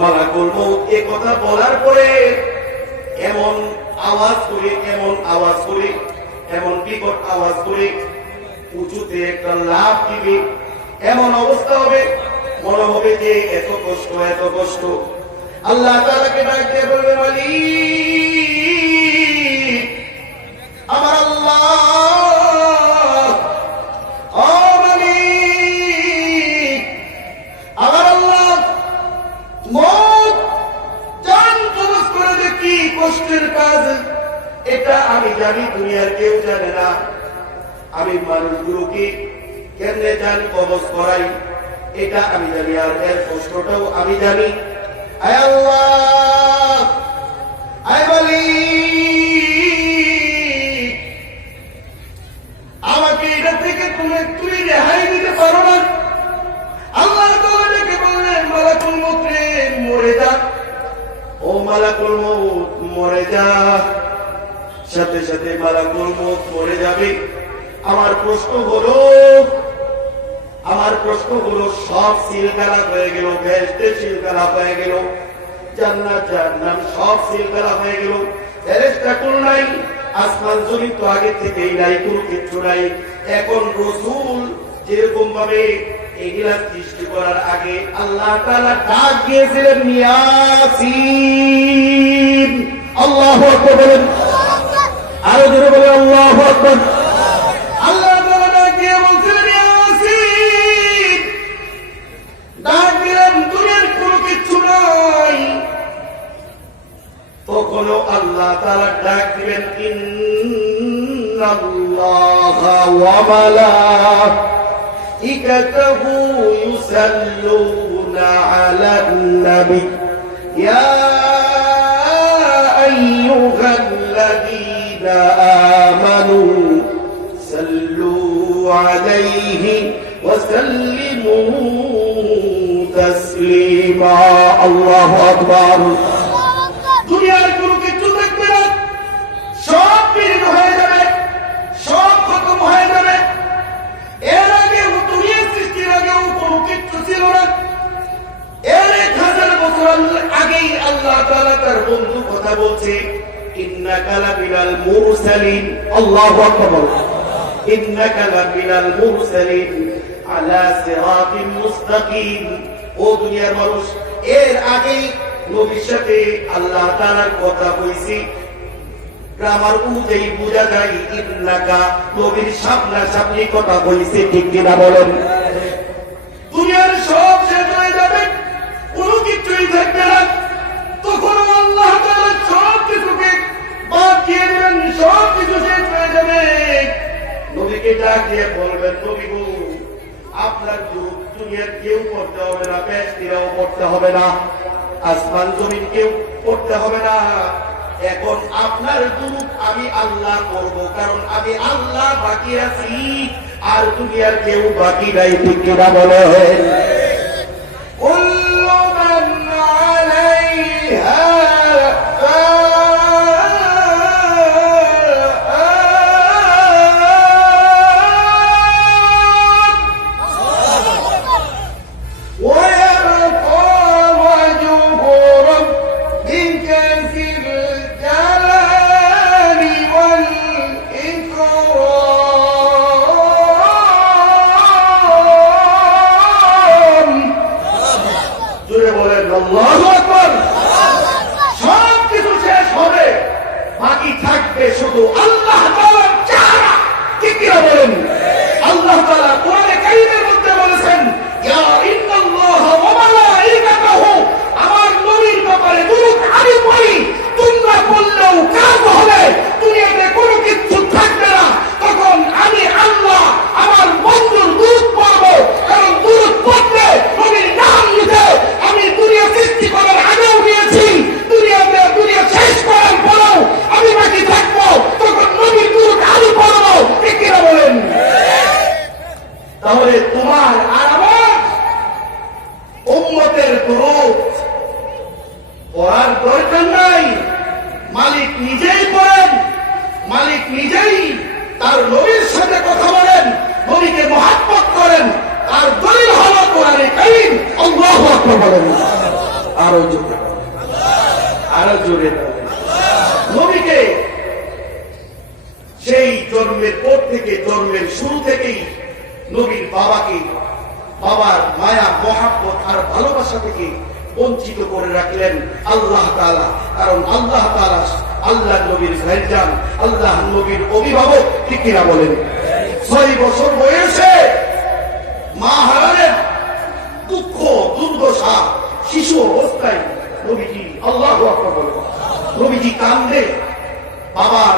মালাকুল মউত এই কথা বলার পরে এমন আওয়াজ করে, এমন বিকট আওয়াজ করে উঁচুতে একটা লাফ দিবে, এমন অবস্থা হবে মনে হবে যে এত কষ্ট, এত কষ্ট। আল্লাহ তাআলাকে ডাক দিয়ে বলবে, মালিক, আমার আল্লাহ, ও মালিক, আমার আল্লাহ, মউত জান কবজ করে যে কি কষ্টের কাজ, এটা আমি জানি, দুনিয়ার কেউ জানে না। আমি মানুষগুলোকে কেমনে জান কবজ করাই, এটা আমি জানি, আর এর কষ্টটাও আমি জানি। আয় আল্লাহ, আয় মালিক, আমাকে এটা থেকে তুমি রেহাই দিতে পারো না? আল্লাহ তাআলাকে বললেন, মালাকুল মউত রে, মরে যা। ও মালাকুল মউত, মরে যা। সাথে সাথে মালাকুল মউত মরে যাবে। আমার প্রশ্ন হলো সব সিলগালা হয়ে গেল, বেহেশতে সিলগালা হয়ে গেল, জান্নাত জাহান্নাম সব সিলগালা হয়ে গেল, ফেরেশতা কোন নাই, আসমান জমিন তো আগে থেকেই নাই, কোনো কিছু নাই। এখন রাসূল যেরকম ভাবে এগুলা সৃষ্টি করার আগে আল্লাহ তাআলা ডাক দিয়েছিলেন, ইয়াসিন। আল্লাহু আকবার বলেন। আরো জোরে বলে আল্লাহু আকবার। আল্লাহ তাআলা ডাক দিয়ে বলছিলেন, ইয়াসিন। ডাক দিলেন, দুনিয়ার কোনো কিছু নাই। তখনও আল্লাহ তাআলা ডাক দিবেন, ইন্নাল্লাহা ওয়া মালাইকাতাহু ইউসাল্লুনা আলান নবী ইয়া আইয়ুহাল্লাযীনা আমানু সাল্লু আলাইহি ওয়া সাল্লিমু তাসলিমা। আল্লাহু আকবার। দুনিয়ার কোনো কিছু দেখবে না, সব বিলীন হয়ে যাবে, সব খতম হয়ে যাবে। এর আগেও দুনিয়ার সৃষ্টির আগেও কোনো কিছু ছিল না। এর 1000 বছর আগেই আল্লাহ তাআলা তার বন্ধু কথা বলছে, ইন্নাকা লামিনাল মুরসালিন। আল্লাহু আকবার। ইন্নাকা লামিনাল মুরসালিন আলা সিরাতিন মুস্তাকিম। ও দুনিয়ার মানুষ, এর আগেই নবীর সাথে আল্লাহ তাআলার কথা হইছে। গ্রামার অনুযায়ী বোঝা যায় ইন্নাকা নবীর সামনাসামনি কথা হইছে, ঠিক কিনা বলেন? দুনিয়ার সব শেষ হয়ে যাবে, কোনো কিছুই থাকবে না। তখন আল্লাহ তাআলা সব কিছুকে বাদ দিয়ে দেবেন, সব কিছু শেষ হয়ে যাবে। নবীকে ডাক দিয়ে বলবেন, নবী গো, আপনার যুগ দুনিয়ার কেউ পড়তে হবে না, বেহেশতিরাও পড়তে হবে না, আসমান জমিন কেউ পড়তে হবে না। এখন আপনার যুগ আমি আল্লাহ করব, কারণ আমি আল্লাহ বাকি আছি, আর দুনিয়ার কেউ বাকি নাই, ঠিক কিনা বলেন? কুল্লু মান আলাইহা আল্লাহু আকবার। সব কিছু শেষ হবে, বাকি থাকবে শুধু আল্লাহ তাআলার চেহারা, ঠিক কিনা বলেন? আল্লাহ তাআলা কোরআনে কারীমের মধ্যে বলেছেন, ইয়া ইন্নাল্লাহ ওয়া মালাইকাতাহু, আমার নবীর ব্যাপারে দুরূদ আমি পড়ি, তোমরা বললেও কাজ হবে, দুনিয়াতে কোনো কিছু থাকবে না। তখন আমি আল্লাহ আমার বন্ধুর দুরূদ পড়ব, কারণ দুরূদ পড়লে নবীর নাম নিতে আমি দুনিয়া সৃষ্টি করার আগেও নিয়েছি, দুনিয়াতে দুনিয়া শেষ করার পরেও আমি বাকি থাকবো, তখন নবীর দুরূদ আমি পড়ব, ঠিক কিনা বলেন? তাহলে তোমার আর আমার উম্মতের দুরূদ পড়ার দরকার নাই। মালিক নিজেই পড়েন, মালিক নিজেই তার নবীর সাথে কথা বলেন, নবীকে মহব্বত করেন। আর দলিল হলো কোরআনে কারীম। আল্লাহু আকবার বলেন। আরো জোরে বলেন, আরো জোরে বলেন। নবীকে সেই জন্মের পর থেকে, জন্মের শুরু থেকেই নবীর বাবাকে, বাবার মায়া মহব্বত আর ভালোবাসা থেকে বঞ্চিত করে রাখলেন আল্লাহ তাআলা। কারণ আল্লাহ তাআলা আল্লাহ নবীর ভাইজান, আল্লাহ নবীর অভিভাবক, ঠিক কিনা বলেন? 6 বছর বয়সে মা হারালেন, দুঃখ দুর্দশা, শিশু অবস্থায় নবীজি, আল্লাহু আকবার বলেন, নবীজি কান্দে। বাবার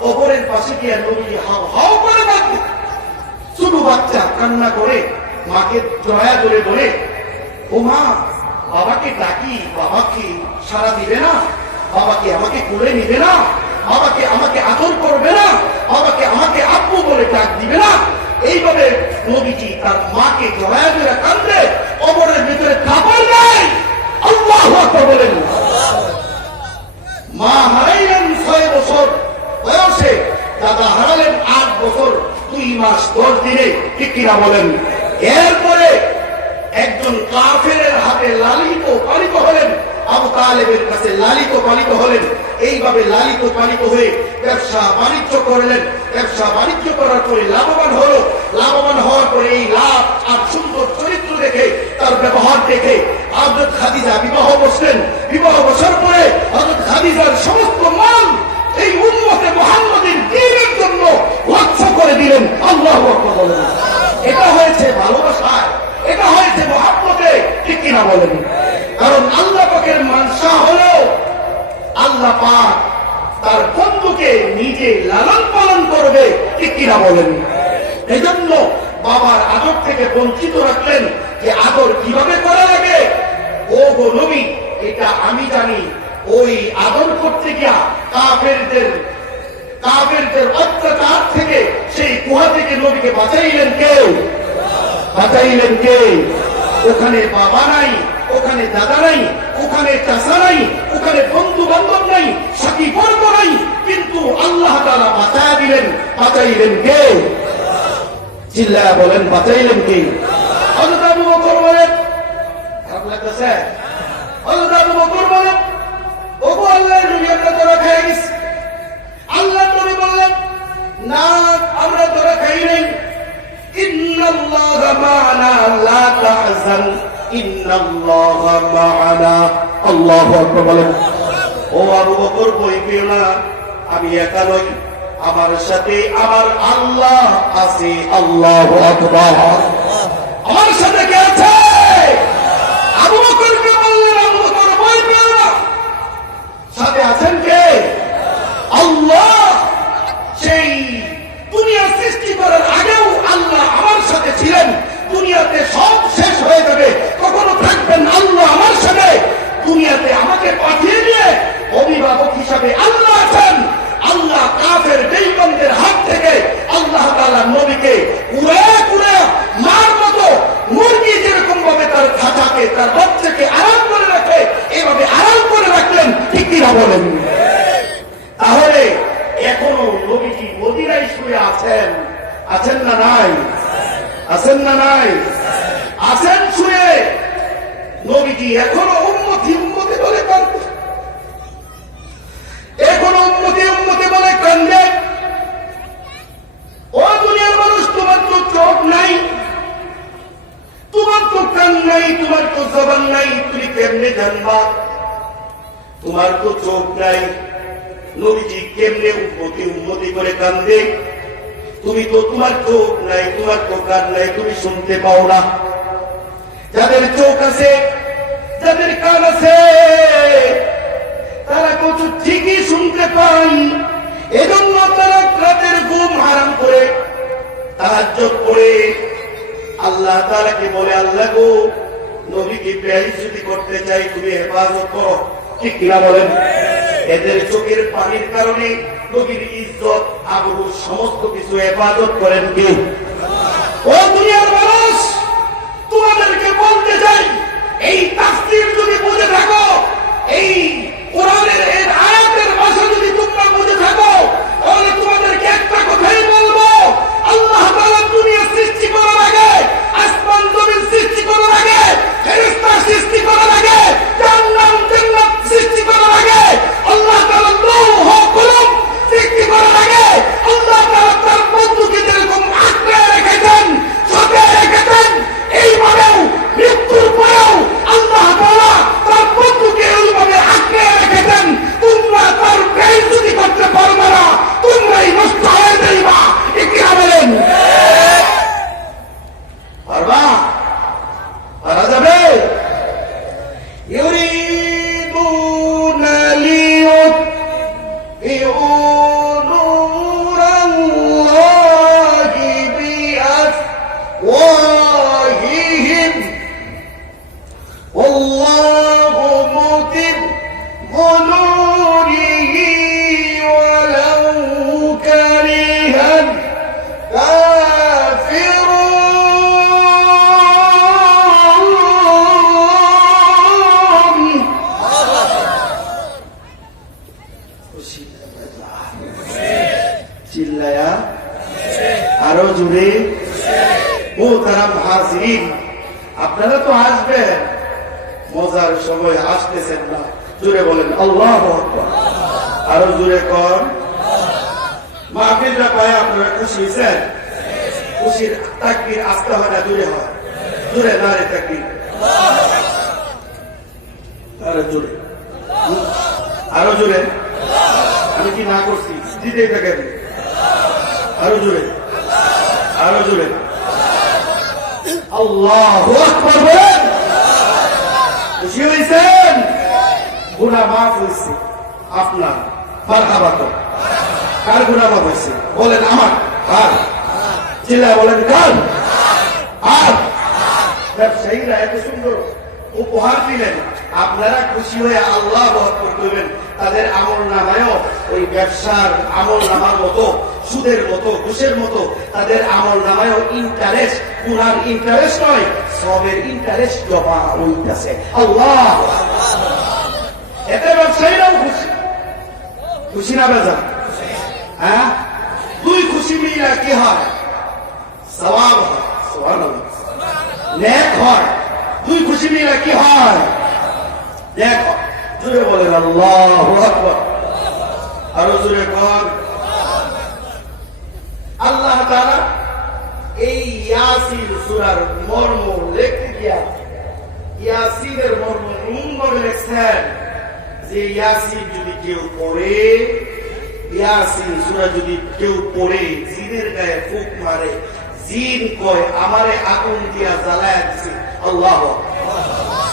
কবরের পাশে গিয়ে নবীজি হাও হাও করে কাঁদে। ছোট বাচ্চা কান্না করে মাকে দয়া করে বলে, ও মা, বাবাকে ডাকি, বাবাকে সাড়া দিবে না, বাবাকে আমাকে কোলে নিবে না, বাবাকে আমাকে আদর করবে না, বাবাকে আমাকে আব্বু বলে ডাক দিবে না। এইভাবে নবীজি তার মাকে জড়ায় ধরে কান্দে, কবরের ভিতরে কাপড় নাই। আল্লাহু আকবার বলেন। মা হারাইলেন 6 বছর বয়সে, দাদা হারালেন 8 বছর 2 মাস 10 দিনে, ঠিক কিনা বলেন? এরপরে একজন কাফেরের হাতে লালিত পালিত হলেন, আবু তালেবের কাছে লালিত পালিত হলেন। এইভাবে লালিত পালিত হয়ে ব্যবসা বাণিজ্য করলেন। ব্যবসা বাণিজ্য করার পরে লাভবান হলো। লাভবান হওয়ার পরে এই লাভ আর সুন্দর চরিত্র দেখে, তার ব্যবহার দেখে হযরত খাদিজা বিবাহ বসলেন। বিবাহ বসার পরে হযরত খাদিজার সমস্ত মাল এই উম্মতে মুহাম্মাদের দ্বীনের জন্য লক্ষ্য করে দিলেন। আল্লাহু আকবার বলেন। এটা হয়েছে ভালোবাসায়, এটা হয়েছে মহব্বতে, ঠিক কিনা বলেন? কারণ আল্লাহ পাকের মানসা হলো আল্লাহ পাক তার বন্ধুকে নিজে লালন পালন করবে, ঠিক কিনা বলেন? এজন্য বাবার আদর থেকে বঞ্চিত রাখলেন। যে আদর কিভাবে করা লাগে, ও গো নবী, এটা আমি জানি। ওই আদর করতে গিয়া কাফেরদের অত্যাচার থেকে, সেই গুহা থেকে নবীকে বাঁচাইলেন কে? বাঁচাইলেন কে? ওখানে বাবা নাই, ওখানে দাদা নাই, ওখানে চাচা নাই, ওখানে বন্ধু বান্ধব নাই, সাথী বর্গ নাই, কিন্তু আল্লাহ তাআলা বাঁচাইলেন কে? চিল্লায়া বলেন, বাঁচাইলেন কে? হযরত আবু বকর বলেন, খারাপ লাগতেছে? হযরত আবু বকর বলেন, ওগো আল্লাহর নবী, আমরা ধরা খেয়ে গেছি। আল্লাহর নবী বললেন, না, আমরা ধরা খাই নাই। ইন্নাল্লাহা মা'ানা, লা তাহজান, ইন্নাল্লাহা মা'ানা। আল্লাহু আকবার বলেন। ও আবু বকর, ভয় পেও না, আমি একা নই, আমার সাথে আমার আল্লাহ আছে। আল্লাহু আকবার। আমার সাথে কে আছে? আবু বকরকে বললেন, আবু বকর ভয় পেও না, সাথে আছেন কে? আল্লাহ। সেই দুনিয়া সৃষ্টি করার আগেও আল্লাহ আমার সাথে ছিলেন। দুনিয়াতে সব শেষ হয়ে যাবে, কখনো থাকবেন আল্লাহ আমার সাথে। দুনিয়াতে আমাকে পাঠিয়ে দিয়ে অভিভাবক হিসাবে আল্লাহ আছেন। আল্লাহ কাফের বেঈমানদের হাত থেকে আল্লাহ তাআলা নবীকে কুড়ে মার মতো মুরগি যেরকম ভাবে তার খাঁচাকে, তার বাচ্চাকে আরাম করে রাখে, এভাবে আরাম করে রাখলেন। ঠিক কিনা বলেন? তাহলে এখনো নবীজি মদিনায় শুয়ে আছেন, আছেন না নাই? আছেন না নাই? আছেন শুয়ে। নবীজি এখনো উম্মতি বলে কাঁদে, এখনো উম্মতি বলে কান্দে। ও দুনিয়ার মানুষ, তোমার তো চোখ নাই, তোমার তো কান নাই, তোমার তো জবান নাই, তুমি কেমনে জানবা? তোমার তো চোখ নাই, নবীজি কেমনে উম্মতি করে কান্দে? তুমি তো, তোমার চোখ নাই, তোমার তো কান নাই, তুমি শুনতে পাও না। যাদের চোখ আছে, যাদের কান আছে, তারা কত ঠিকই শুনতে পায়। এজন্য তারা রাতের ঘুম হারাম করে তাহাজ্জুদ করে আল্লাহ তাআলাকে বলে, আল্লাহ গো, নবীকে বেইজ্জতি করতে চাই, তুমি হেফাজত করো। ঠিক কিনা বলেন? এদের চোখের পানির কারণে নবীর ইজ্জত, আবরু, সমস্ত কিছু হেফাজত করেন কে? ও দুনিয়ার মানুষ, তোমাদেরকে বলতে চাই, এই তাফসীর যদি বুঝে থাকো, এই কোরআনের এর আয়াতের ভাষা যদি তোমরা বুঝে থাকো, তাহলে তোমাদেরকে একটা কথাই বলবো, আল্লাহ তাআলা দুনিয়া সৃষ্টি করার আগে, আসমান জমিন সৃষ্টি করার আগে, ফেরেশতা সৃষ্টি করার আগে, জান্নাত সৃষ্টি করার আগে, আল্লাহ তাআলা লৌহ কলম সৃষ্টি করার আগে, আল্লাহ তাআলা তার বন্ধুকে যেরকম আঁকড়ে রেখেছেন, সাথে রেখেছেন, এইভাবেও মৃত্যুর পরেও আল্লাহ তাআলা তার বন্ধুকে এইভাবে আঁকড়ে রেখেছেন। তোমরা তার বেইজ্জতি করতে পারবে না, তোমরাই নষ্ট হয়ে যাইবা। কি বলেন? পারবা? পারা যাবে? ইউরিদুনা লিয়ুতফিউ নূরাল্লাহি বিআফওয়াহিহিম ওয়াল্লাহু মুতিম্মু নূরিহি ওয়ালাউ কারিহাল কাফিরুন। চিল্লায়া আরো জোরে। মুহতারাম হাজিরিন, আপনারা তো আসবেন, মজার সময় আসতেছেন না। জোরে বলেন আল্লাহু আকবার। আরো জোরে কর। মাহফিলটা পায় আপনারা খুশি হয়েছেন? খুশির তাকবীর আস্তে হয় না জোরে হয়? জোরে নারে তাকবীর। আরো জোরে, আরো জোরে। আমি কি না করছি? দিতেই থাকেন। আরো জোরে, আরো জোরে। আল্লাহু আকবার বলেন। খুশি হয়েছেন? গুনাহ মাফ হয়েছে আপনার। মারহাবা তো। কার গুনাহ মাফ হয়েছে? বলেন আমার। আর চিল্লায় বলেন কার? আর ব্যবসায়ীরা এত সুন্দর উপহার দিলেন, আপনারা খুশি হয়ে আল্লাহু আকবার করবেন। তাদের আমল নামায়ও ওই ব্যবসার আমল নামার মতো, সুদের মতো, ঘুষের মতো তাদের আমল নামায়ও ইন্টারেস্ট, গুনার ইন্টারেস্ট নয়, সবের ইন্টারেস্ট জমা হইতেছে। আল্লাহ, এতে ব্যবসায়ীরাও খুশি, খুশি না বেজান? হ্যাঁ, দুই খুশি মিলা কি হয়? সওয়াব হয়, সুবহানাল্লাহ, নেক হয়। দুই খুশি মিলা কি হয়? নেক হয়। জোরে বলেন আল্লাহু আকবার। আরো জোরে কর। আল্লাহ তাআলা এই ইয়াসিন সূরার মর্ম লিখতে গিয়া ইয়াসিনের মর্ম এমন ভাবে লিখছেন যে ইয়াসিন যদি কেউ পড়ে, ইয়াসিন সূরা যদি কেউ পড়ে জিনের গায়ে ফুঁক মারে, জিন কয় আমারে আগুন দিয়া জ্বালায়া দিছে। আল্লাহ,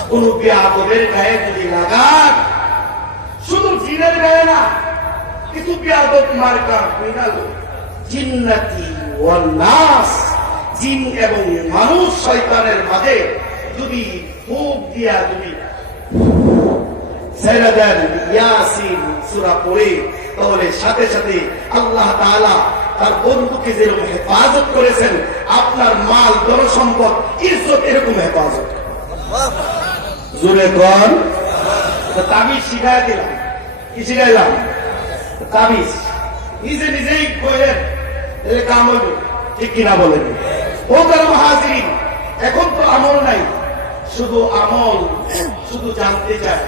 কোন বিয়াদবের গায়ে যদি লাগান, শুধু জিনের গায়ে না, কিছু বিয়াদব মার্কা মিনাল জিন্নাতি ওয়ান নাস, জিন এবং মানুষ শয়তানের মাঝে যদি ফুঁক দিয়া যদি ছেড়ে দেন ইয়াসিন সূরা পড়ে, তাহলে সাথে সাথে আল্লাহ তাআলা তার বন্ধুকে যেরকম হেফাজত করেছেন, আপনার মাল, ধনসম্পদ, ইজ্জত এরকম হেফাজত। জোরে কর। তাবিজ শিখাই দিলাম। কি শিখাইলাম? তাবিজ। নিজে নিজেই কইলেন, এর কাম হইব, ঠিক কিনা বলেন? ও তার মুহাজিরিন, এখন তো আমল নাই, শুধু আমল, শুধু জানতে চায়,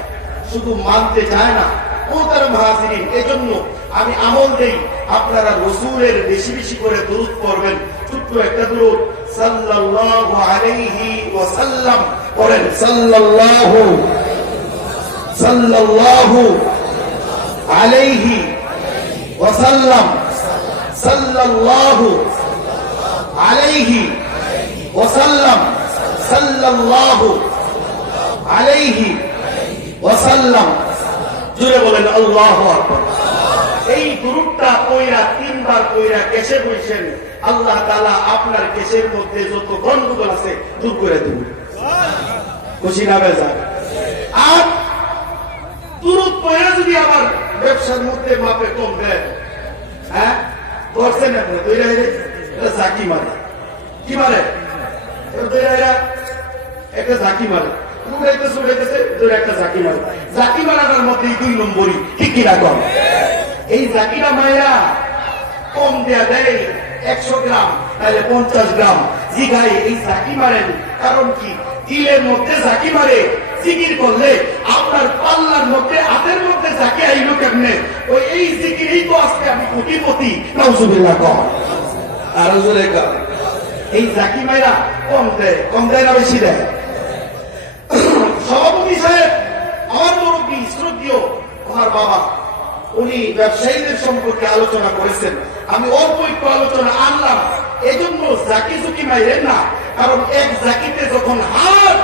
শুধু মানতে চায় না। ও তার মুহাজিরিন, এজন্য আমি আমল দেই, আপনারা রাসূলের বেশি বেশি করে দুরূদ পড়বেন। ছোট্ট একটা দুরূদ, সাল্লাল্লাহু আলাইহি ওয়াসাল্লাম পড়েন। সাল্লাল্লাহু আলাইহি ওয়াসাল্লাম, সাল্লাল্লাহু আলাইহি ওয়াসাল্লাম, সাল্লাল্লাহু আলাইহি ওয়াসাল্লাম। জোরে বলেন আল্লাহু আকবার। এই দুরূদটা কইরা 3 বার কইরা কেশে বসেন, আল্লাহ তাআলা আপনার কেশের মধ্যে যত গন্ডগোল আছে দূর করে দিবেন। খুশি না বেজার? আর দুরূদ পড়া যদি আবার ব্যবসার মধ্যে মাপে কম দেন, হ্যাঁ করছেন আপনি দইরা এটা জাকি মারে। কি মারে? দইরা একটা জাকি মারে, উড়াইতেছে উড়াইতেছে, দইরা একটা জাকি মারে। জাকি মারার মধ্যে 2 নম্বরই, ঠিক কি না কম? এই জাকিরা মায়েরা কম দেয়া দেয় 100 গ্রাম, তাহলে 50 গ্রাম জিগাই এই জাকি মারেন। কারণ কি? দিলের মধ্যে জাকি মারে, জিকির করলে আপনার পাল্লার মধ্যে, হাতের মধ্যে জাকি আইলো কেমনে? ওই এই জিকিরই তো আজকে আমি কোটিপতি। নাউজুবিল্লাহ কর। আর জোরে কর। এই জাকি মায়েরা কম দেয়, কম দেয় না বেশি দেয়? সভাপতি সাহেব, আমার মুরব্বী শ্রদ্ধেয় আমার বাবা, উনি ব্যবসায়ীদের সম্পর্কে আলোচনা করেছেন। আমি অল্প একটু আলোচনা আনলাম, এজন্য জাকি ঝুঁকি মাইরেন না। কারণ এক জাকিতে যখন হাট,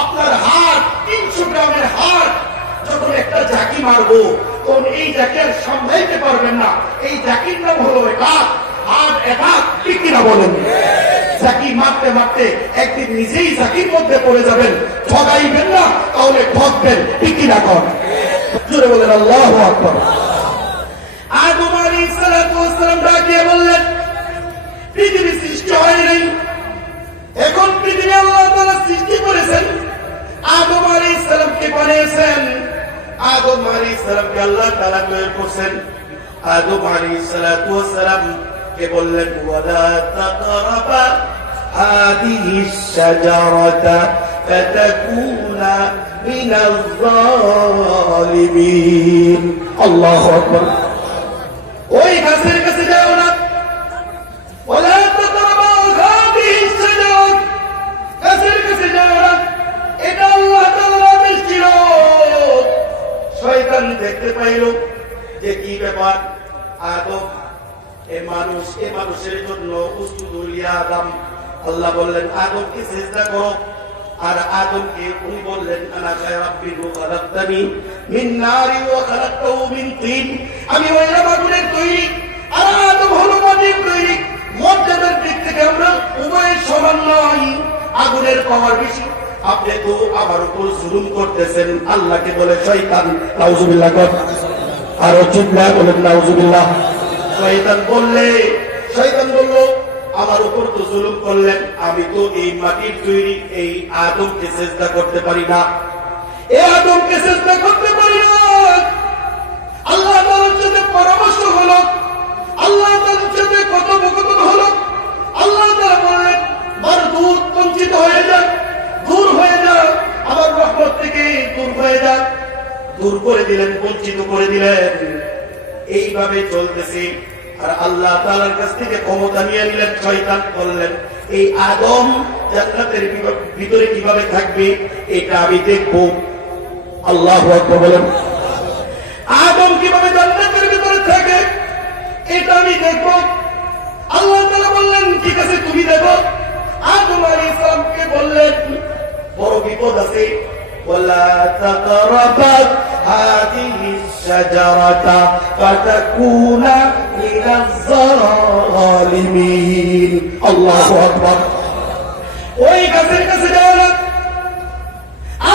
আপনার হাট 300 গ্রামের হাট, যখন একটা জাকি মারবো, তখন এই জাকি আর সামলাইতে পারবেন না। এই জাকির নাম হলো একাক, হাট একাক, ঠিক কিনা বলেন? জাকি মারতে মারতে একদিন নিজেই জাকির মধ্যে পড়ে যাবেন। ঠগাইবেন না, তাহলে ঠকবেন, ঠিক কিনা কর? জোরে বলেন আল্লাহু আকবার। আদম আলাইহিস সালাতু ওয়াস সালাম ডাকিয়ে বললেন, পৃথিবী সৃষ্টি হয় নাই, এখন পৃথিবী আল্লাহ তাআলা সৃষ্টি করেছেন। আদম আলাইহিস সালামকে বানিয়েছেন। আদম আলাইহিস সালামকে আল্লাহ তাআলা তৈরি করেছেন। আদম আলাইহিস সালাতু ওয়াস সালাম কে বললেন, ওয়ালা তাকরাবা হাদিহিস শাজারাতা ফাতাকুনা মিনাল যালিমিন। আল্লাহু আকবার। ওই গাছের কাছে যাও না, ওয়ালা তাকরাবা হাদিহিস শাজারাত, গাছের কাছে যাও না, এটা আল্লাহ তাআলার আদেশ ছিল। শয়তান দেখতে পাইল যে কি ব্যাপার, আদম এ মানুষের জন্য উসজুদু লিয়া আদম, আল্লাহ বললেন আদমকে সিজদা করো। আর আদমকে উনি বললেন, আনা খায়রাব্বিনু খালাকতানি মিন নারি ওয়া খালাকতাহু মিন তিন, আমি ওই আগুনের তৈরি, আর আদম হলো মাটির তৈরি। মর্যাদার দিক থেকে আমরা উভয়ের সমান নয়, আগুনের পাওয়ার বেশি। আপনি তো আমার উপর জুলুম করতেছেন। আল্লাহকে বলে শয়তান। নাউজুবিল্লাহ কর। আর চিল্লায় বলেন নাউজুবিল্লাহ। শয়তান বলল, আমার উপর তো জুলুম করলেন, আমি তো এই মাটির তৈরি এই আদমকে চেষ্টা করতে পারি না, এই আদমকে চেষ্টা করতে পারি না। আল্লাহ তাআলার সাথে পরামর্শ হলো, আল্লাহ তাআলার সাথে কথোপকথন হলো। আল্লাহ তাআলা বললেন দূর বঞ্চিত হয়ে যাক, দূর হয়ে যাক, আমার রহমত থেকে দূর হয়ে যাক। দূর করে দিলেন, বঞ্চিত করে দিলেন। এইভাবে চলতেছে। আর আল্লাহ তাআলার কাছ থেকে ক্ষমতা নিয়ে নিলেন, শয়তান বললেন এই আদম জান্নাতের ভিতরে কিভাবে থাকবে এটা আমি দেখব। আল্লাহু আকবার বলেন। আদম কিভাবে জান্নাতের ভিতরে থাকে এটা আমি দেখব। আল্লাহ তাআলা বললেন ঠিক আছে তুমি দেখো। আদম আলাইহিস সালামকে বললেন বড় বিপদ আছে, ওয়ালা তাকরাবা হাদিহি শাজারাতা ফাতাকুনা মিনাজ জালিমিন। আল্লাহু আকবার। ওই গাছের কাছে যাও না।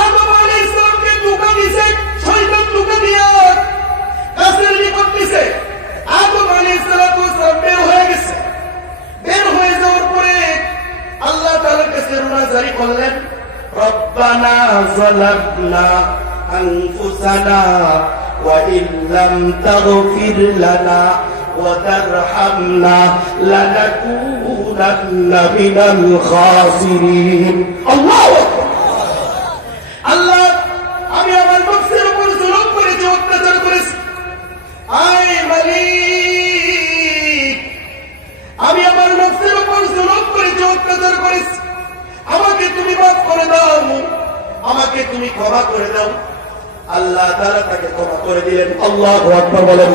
আদম আলাইহিস সালামকে ধোঁকা দিয়েছে শয়তান, ধোঁকা দিয়া গাছের নিকট দিয়েছে। আদম আলাইহিস সালাম বের হয়ে গেছে। বের হয়ে যাওয়ার পরে আল্লাহ তাআলার কাছে রুনা জারি করলেন, রব্বানা যালামনা আনফুসানা ওয়া ইল্লাম তাগফির লানা ওয়া তারহামনা লানাকুনান্না মিনাল খাসিরিন। আল্লাহু আকবার। আল্লাহ আমি আমার নফসের উপর জুলুম করেছি, অত্যাচার করেছি। আয় মালিক, আমি আমার নফসের উপর জুলুম করেছি, অত্যাচার করেছি। আমাকে তুমি মাফ করে দাও, আমাকে তুমি ক্ষমা করে দাও। আল্লাহ তাআলা তাকে ক্ষমা করে দিলেন। আল্লাহু আকবার বলেন।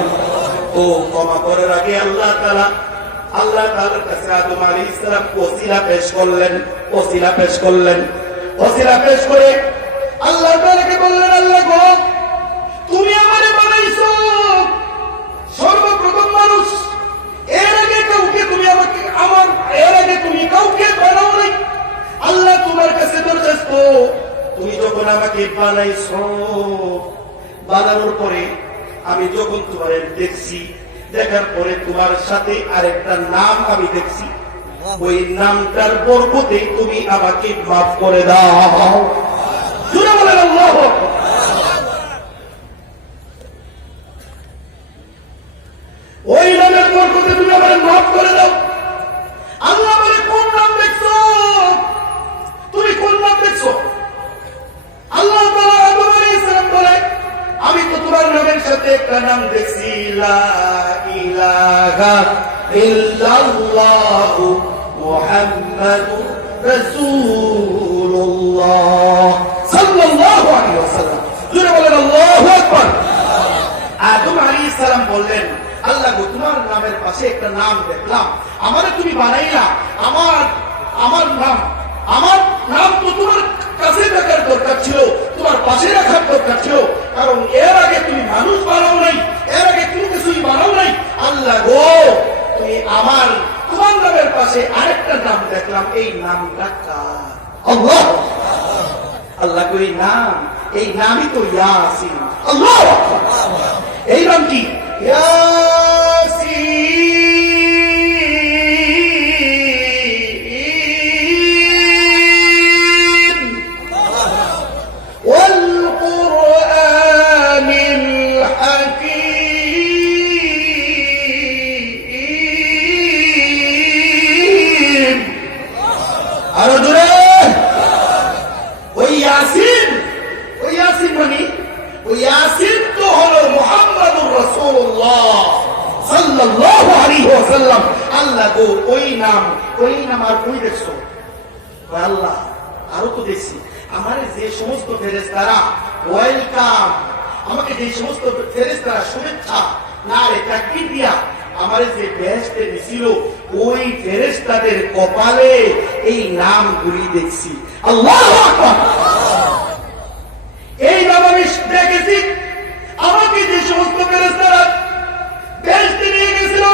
ও ক্ষমা করার আগে আল্লাহ তাআলার কাছে আদম আলাইহিস সালাম ওসিলা পেশ করলেন। ওসিলা পেশ করে আল্লাহ তাআলাকে বললেন, আল্লাহ গো তুমি আমারে বানাইছো সর্বপ্রথম মানুষ। এর আগে কাউকে তুমি কাউকে বানাও নাই। আল্লাহ তোমার কাছে দরখাস্ত, তুমি যখন আমাকে বানাইছো, বানানোর পরে আমি যখন তোমার দেখছি, দেখার পরে তোমার সাথে আরেকটা নাম আমি দেখছি, ওই নামটার বরকতে তুমি আমাকে মাফ করে দাও। জোরে বলেন আল্লাহু আকবার। ওই নামের বরকতে তুমি আমাকে মাফ করে দাও। আল্লাহ বলে কোন নাম দেখছো, তুমি কোন নাম দেখছো? আল্লাহ তাআলা আদম আলাইহিস সালাম বলে আমি তো তোমার নামের সাথে একটা নাম দেখছি, লা ইলাহা ইল্লাল্লাহু মুহাম্মাদুর রাসূলুল্লাহ সাল্লাল্লাহু আলাইহি ওয়াসাল্লাম। জোরে বলেন আল্লাহু আকবার। আদম আলাইহিস সালাম বললেন, আল্লাহ গো তোমার নামের পাশে একটা নাম দেখলাম, আমারে তুমি বানাইলা, আমার নাম তো তোমার কাছে রাখার দরকার ছিল, তোমার পাশে রাখার দরকার ছিল, কারণ এর আগে তুমি মানুষ বানাও নাই, এর আগে তুমি কিছুই বানাও নাই। আল্লাহ গো তুমি তোমার নামের পাশে আরেকটা নাম দেখলাম, এই নামটা কার? আল্লাহ। আল্লাহ গো এই নামই তো ইয়াসিন। আল্লাহ। এই নাম কি? ইয়াসিন ওয়াল কুরআনিল হাকীম। আরো জোরে। ওই ইয়াসিন মানে ওই ইয়াসিন তো হলো মুহাম্মাদুর রাসূলুল্লাহ সাল্লাল্লাহু আলাইহি ওয়াসাল্লাম। আল্লাহ গো ওই নাম আর কই দেখছো? আল্লাহ আরো তো দেখছি, আমার যে সমস্ত ফেরেশতারা ওয়েলকাম, আমাকে যে সমস্ত ফেরেশতারা শুভেচ্ছা নারে তাকবীর দিয়া আমারে যে বেহেশতে নিছিল, ওই ফেরেশতাদের কপালে এই নামগুলি দেখছি। আল্লাহু আকবার। এই নাম আমি দেখেছি। আমাকে যে সমস্ত ফেরেশতারা বেহেশতে নিয়ে গেছিল,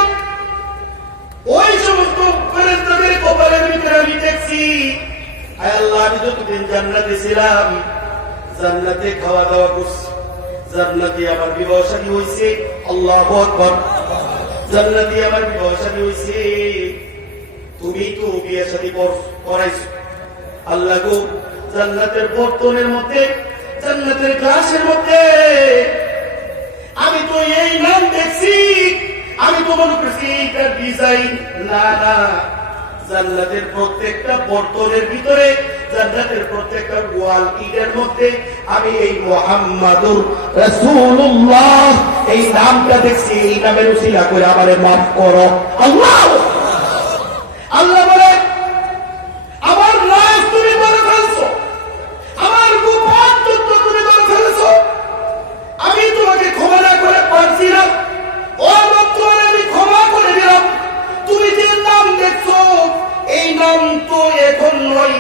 ওই সমস্ত ফেরেশতাদের কপালের ভিতরে আমি দেখছি। আয় আল্লাহ, আমি যতদিন জান্নাতে ছিলাম, জান্নাতে খাওয়া দাওয়া করছি, জান্নাতে আমার বিবাহ শাদী হয়েছে। আল্লাহু আকবার। জান্নাতে আমার বিবাহ শাদী হয়েছে। তুমি তো বিয়ে শাদী করাইছো। আল্লাহ গো, জান্নাতের বর্তনের মধ্যে, জান্নাতের গ্লাসের মধ্যে আমি তো এই নাম দেখছি, আমি তো মনে করছি এইটার ডিজাইন। না না, জান্নাতের প্রত্যেকটা বর্তনের ভিতরে, জান্নাতের প্রত্যেকটা ওয়াল ইটের মধ্যে আমি এই মুহাম্মাদুর রাসূলুল্লাহ এই নামটা দেখছি। এই নামের উসিলা করে আমারে মাফ করো আল্লাহ। আল্লাহ বলে, আমার লাশ তুমি ধরে ফেলছো, আমার গোপন তথ্য তুমি ধরে ফেলছো, আমি তোমাকে ক্ষমা না করে পারছি না। ও বর্তমানে আমি ক্ষমা করে দিলাম। তুমি যে নাম দেখছো এই নাম তো এখন নয়,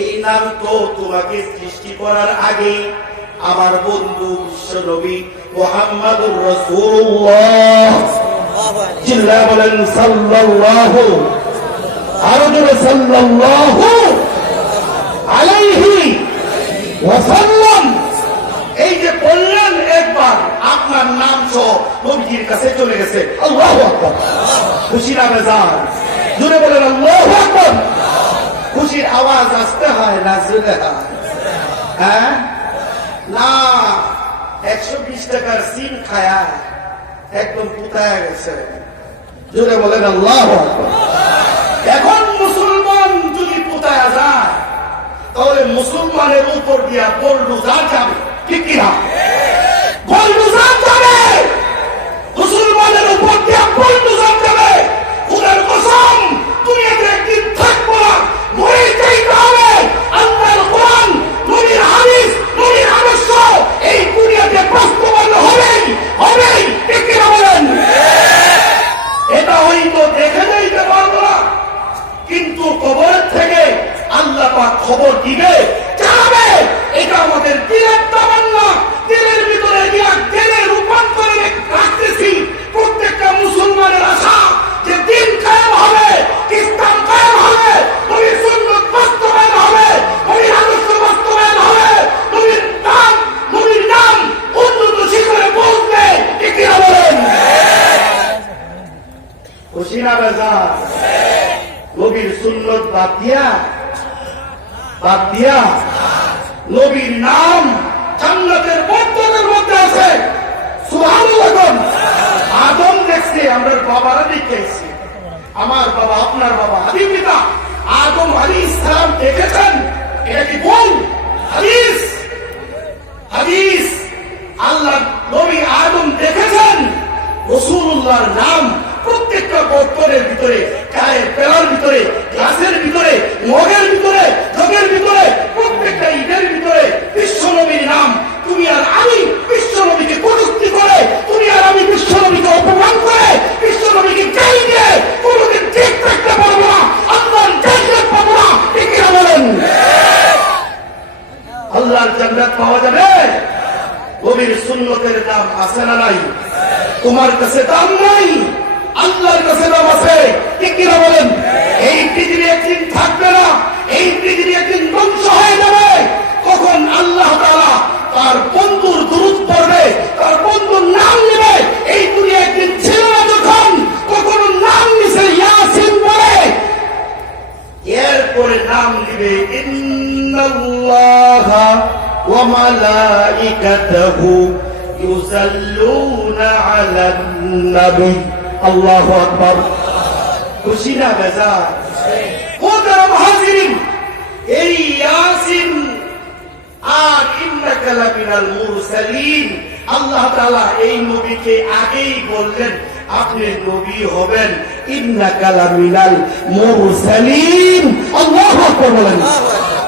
এই নাম তো তোমাকে সৃষ্টি করার আগে আমার বন্ধু বিশ্বনবী মুহাম্মাদুর রাসূলুল্লাহ জিল্লা বলেন সাল্লাল্লাহু, আরো জোরে সাল্লাল্লাহু আলাইহি ওয়াসাল্লাম। এই যে বললেন একবার, আপনার নাম সহ নবীজির কাছে চলে গেছে। আল্লাহু আকবার। খুশির আওয়াজ জোরে বলেন আল্লাহু আকবার। খুশির আওয়াজ আসতে হয় না জোরে হয়? হ্যাঁ না, 120 টাকার সিম খায়া একদম পুতায় গেছে। জোরে বলেন আল্লাহু আকবার। এখন মুসলমান যদি পুতায়া যায় তাহলে মুসলমানের উপর দিয়া বুলডোজার যাবে, ঠিক কিনা? বুলডোজার যাবে, মুসলমানের উপর দিয়া বুলডোজার যাবে। খোদার কসম, দুনিয়াতে একদিন থাকবো না, মরে যাইতে হবে। আল্লাহর কোরআন, নবীর হাদিস, নবীর আদর্শ এই দুনিয়াতে বাস্তবায়ন হবেই হবেই, ঠিক কিনা বলেন? এটা হয়তো দেখে যাইতে পারবো না, কিন্তু কবরের থেকে আল্লাহ পাক খবর দিবে, জানাবে। এটা আমাদের দিলের তামান্না, দিলের ভিতরে দিলে রূপান্তরে রাখতেছি। প্রত্যেকটা মুসলমানের আশা যে দিন কায়েম হবে, ইসলাম কায়েম হবে, নবীর সুন্নাত বাস্তবায়ন হবে, নবীর আদর্শ বাস্তবায়ন হবে, নবীর নাম উন্নত শিখরে পৌঁছবে, ঠিক কিনা বলেন? খুশি না বেজার? নবীর সুন্নত বাদ দিয়া নবীর নাম জান্নাতের বর্তনের মধ্যে আছে। সুবহানাল্লাহ। আদম দেখছে, আমরা বাবারা দেখেছি, আমার বাবা আপনার বাবা আদি পিতা আদম আলাইহিস সালাম দেখেছেন। এটা কি বল? হাদিস, হাদিস। আল্লাহ নবী আদম দেখেছেন। রাসূলুল্লাহর নাম প্রত্যেকটা বর্তনের ভিতরে, গায়ের পেলার ভিতরে, গ্লাসের ভিতরে, মগের ভিতরে, জগের ভিতরে, প্রত্যেকটা ইটের ভিতরে বিশ্বনবীর নাম। তুমি আর আমি বিশ্বনবীকে কটূক্তি করে, তুমি আর আমি বিশ্বনবীকে অপমান করে, বিশ্বনবীকে গালি দিয়ে কোনোদিন ঠিক থাকতে পারবো না, আল্লাহর জান্নাত পাবো না, ঠিক কিনা বলেন? আল্লাহর জান্নাত পাওয়া যাবে? নবীর সুন্নতের দাম আছে না নাই? তোমার কাছে দাম নাই, আল্লাহর কাছে দাম আছে, ঠিক কিনা বলেন? এই পৃথিবী একদিন থাকবে না, এই পৃথিবী একদিন ধ্বংস হয়ে যাবে। কখন আল্লাহ তাআলা তার বন্ধুর দুরূদ পড়বে, তার বন্ধুর নাম নেবে। এই দুনিয়া একদিন ছিল না, যখন কখনো নাম নিছে ইয়াসিন বলে, এরপরে নাম নিবে ইন্নাল্লাহা ওয়া মালাইকাতাহু ইউসাল্লুনা আলান নবী। আল্লাহু আকবার। খুশি না বেজার? মুহতারাম হাজিরিন, এই ইয়াসিন আর ইন্নাকা লামিনাল মুরসালিন, আল্লাহ তাআলা এই নবীকে আগেই বললেন আপনি নবী হবেন। ইন্নাকা লামিনাল মুরসালিন। আল্লাহু আকবার বলেন।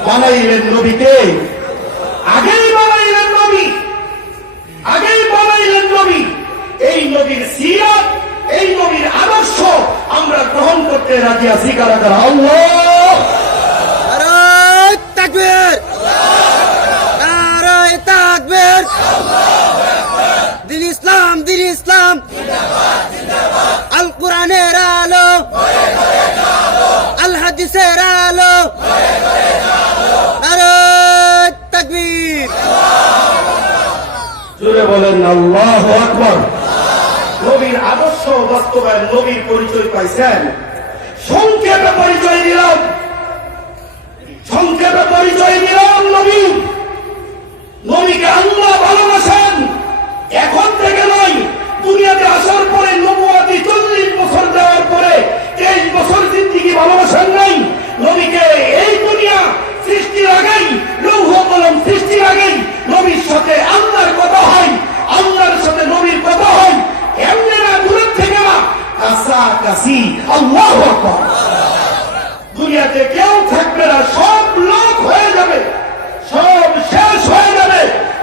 বানাইলেন নবীকে, আগেই বানাইলেন নবী, আগেই বানাইলেন নবী। এই নবীর সিরাত, এই নবীর আদর্শ আমরা গ্রহণ করতে রাজি আছি। কারা কারা? আল্লাহ নারায়ে তাকবীর, নারায়ে তাকবীর। দিন ইসলাম, দিন ইসলাম জিন্দাবাদ। আল কোরআনের আলো, আল হাদিসের আলো, নারায়ে তাকবীর। জোরে বলেন আল্লাহু আকবার। নবীর আদর্শ বাস্তবায়ন, নবীর পরিচয় পাইছেন। সংক্ষেপে পরিচয় দিলাম, সংক্ষেপে পরিচয় দিলাম। নবীকে আল্লাহ ভালোবাসেন, এখন থেকে নয়, দুনিয়াতে আসার পরে নবুয়াতি 40 বছর দেওয়ার পরে 23 বছর জিন্দেগি ভালোবাসেন নাই। নবীকে এই দুনিয়া সৃষ্টির আগেই, লৌহ কলম সৃষ্টির আগেই নবীর সাথে আল্লাহর কথা হয়, আল্লাহর সাথে নবীর কথা হয়। এমনি না, দূরের থেকে না, কাছাকাছি। আল্লাহু আকবার। দুনিয়াতে কেউ থাকবে না, সব লোক হয়ে যাবে, সব শেষ হয়ে যাবে।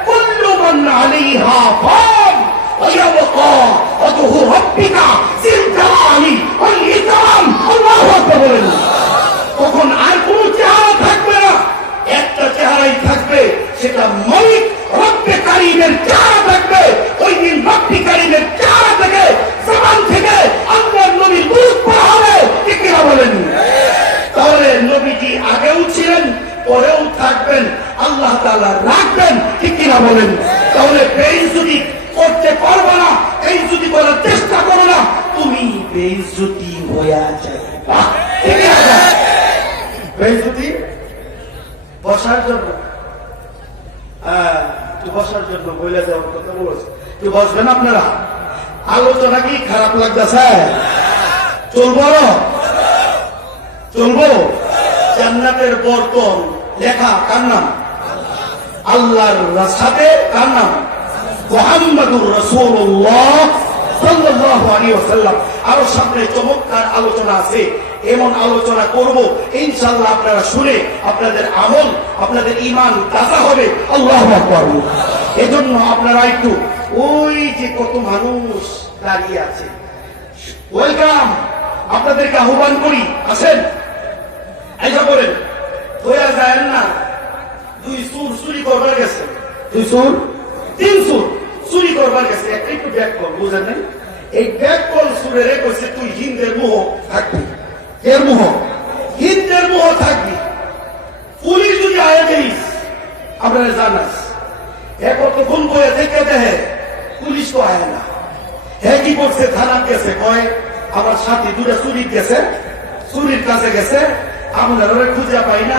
কুল্লু মান আলাইহা ফান ওয়া ইয়াবকা ওয়াজহু রাব্বিকা যিল জালালি ওয়াল ইকরাম। আল্লাহু আকবার বলেন। তখন আর কোন চেহারা থাকবে না, একটা চেহারাই থাকবে, সেটা মালিক রব্বে কারীমের চেহারা থাকবে। ওই দিন রব্বে কারীমের চেহারা থেকে, জবান থেকে আল্লাহর নবীর মুখ পড়া হবে। ঠিক কিনা বলেন? তাহলে নবীজি আগেও ছিলেন, পরেও থাকবেন, আল্লাহ তাআলা রাখবেন। ঠিক কিনা বলেন? তাহলে বেইজ্জতি করতে পারবে না, বেইজ্জতি করার চেষ্টা করো না, তুমি বেইজ্জতি হয়ে যাবে। ঠিক আছে? বেইজ্জতি বসার জন্য, একটু বসার জন্য বলে যাওয়ার কথা বলেছে, একটু বসবেন আপনারা। আলোচনা কি খারাপ লাগতেছে? চলবো চলবো। জান্নাতের বর্তন লেখা কার নাম? আল্লাহর সাথে কার নাম? মুহাম্মাদুর রাসূলুল্লাহ সাল্লাল্লাহু আলাইহি ওয়াসাল্লাম। আরো সামনে চমৎকার আলোচনা আছে, এমন আলোচনা করব ইনশাআল্লাহ, আপনারা শুনে আপনাদের আমল, আপনাদের ঈমান তাজা হবে। আল্লাহু আকবার। এজন্য আপনারা একটু, ওই যে কত মানুষ দাঁড়িয়ে আছে, ওয়েলকাম, আপনাদেরকে আহ্বান করি, আসেন। আইসা বলেন, হয়ে যায় না, 2 সুর চুরি করবার গেছে, 2 সুর 3 সুর চুরি করবার গেছে, একটু ব্যাক কল, বুঝেন নাই? এই ব্যাক কল সুরে রে কইছে, তুই হিন্দের মোহ থাকবি, এর মোহ, হিন্দের মোহ থাকবি। পুলিশ যদি আয়া দেইস, আপনারা জানাস, এখন তো ফোন করে দেখে দেহে, পুলিশ তো আয় না। হ্যাঁ কি করছে? থানা গেছে, কয় আমার সাথে 2টা চুরি গেছে, চুরির কাছে গেছে, আপনারা খুঁজে পাই না,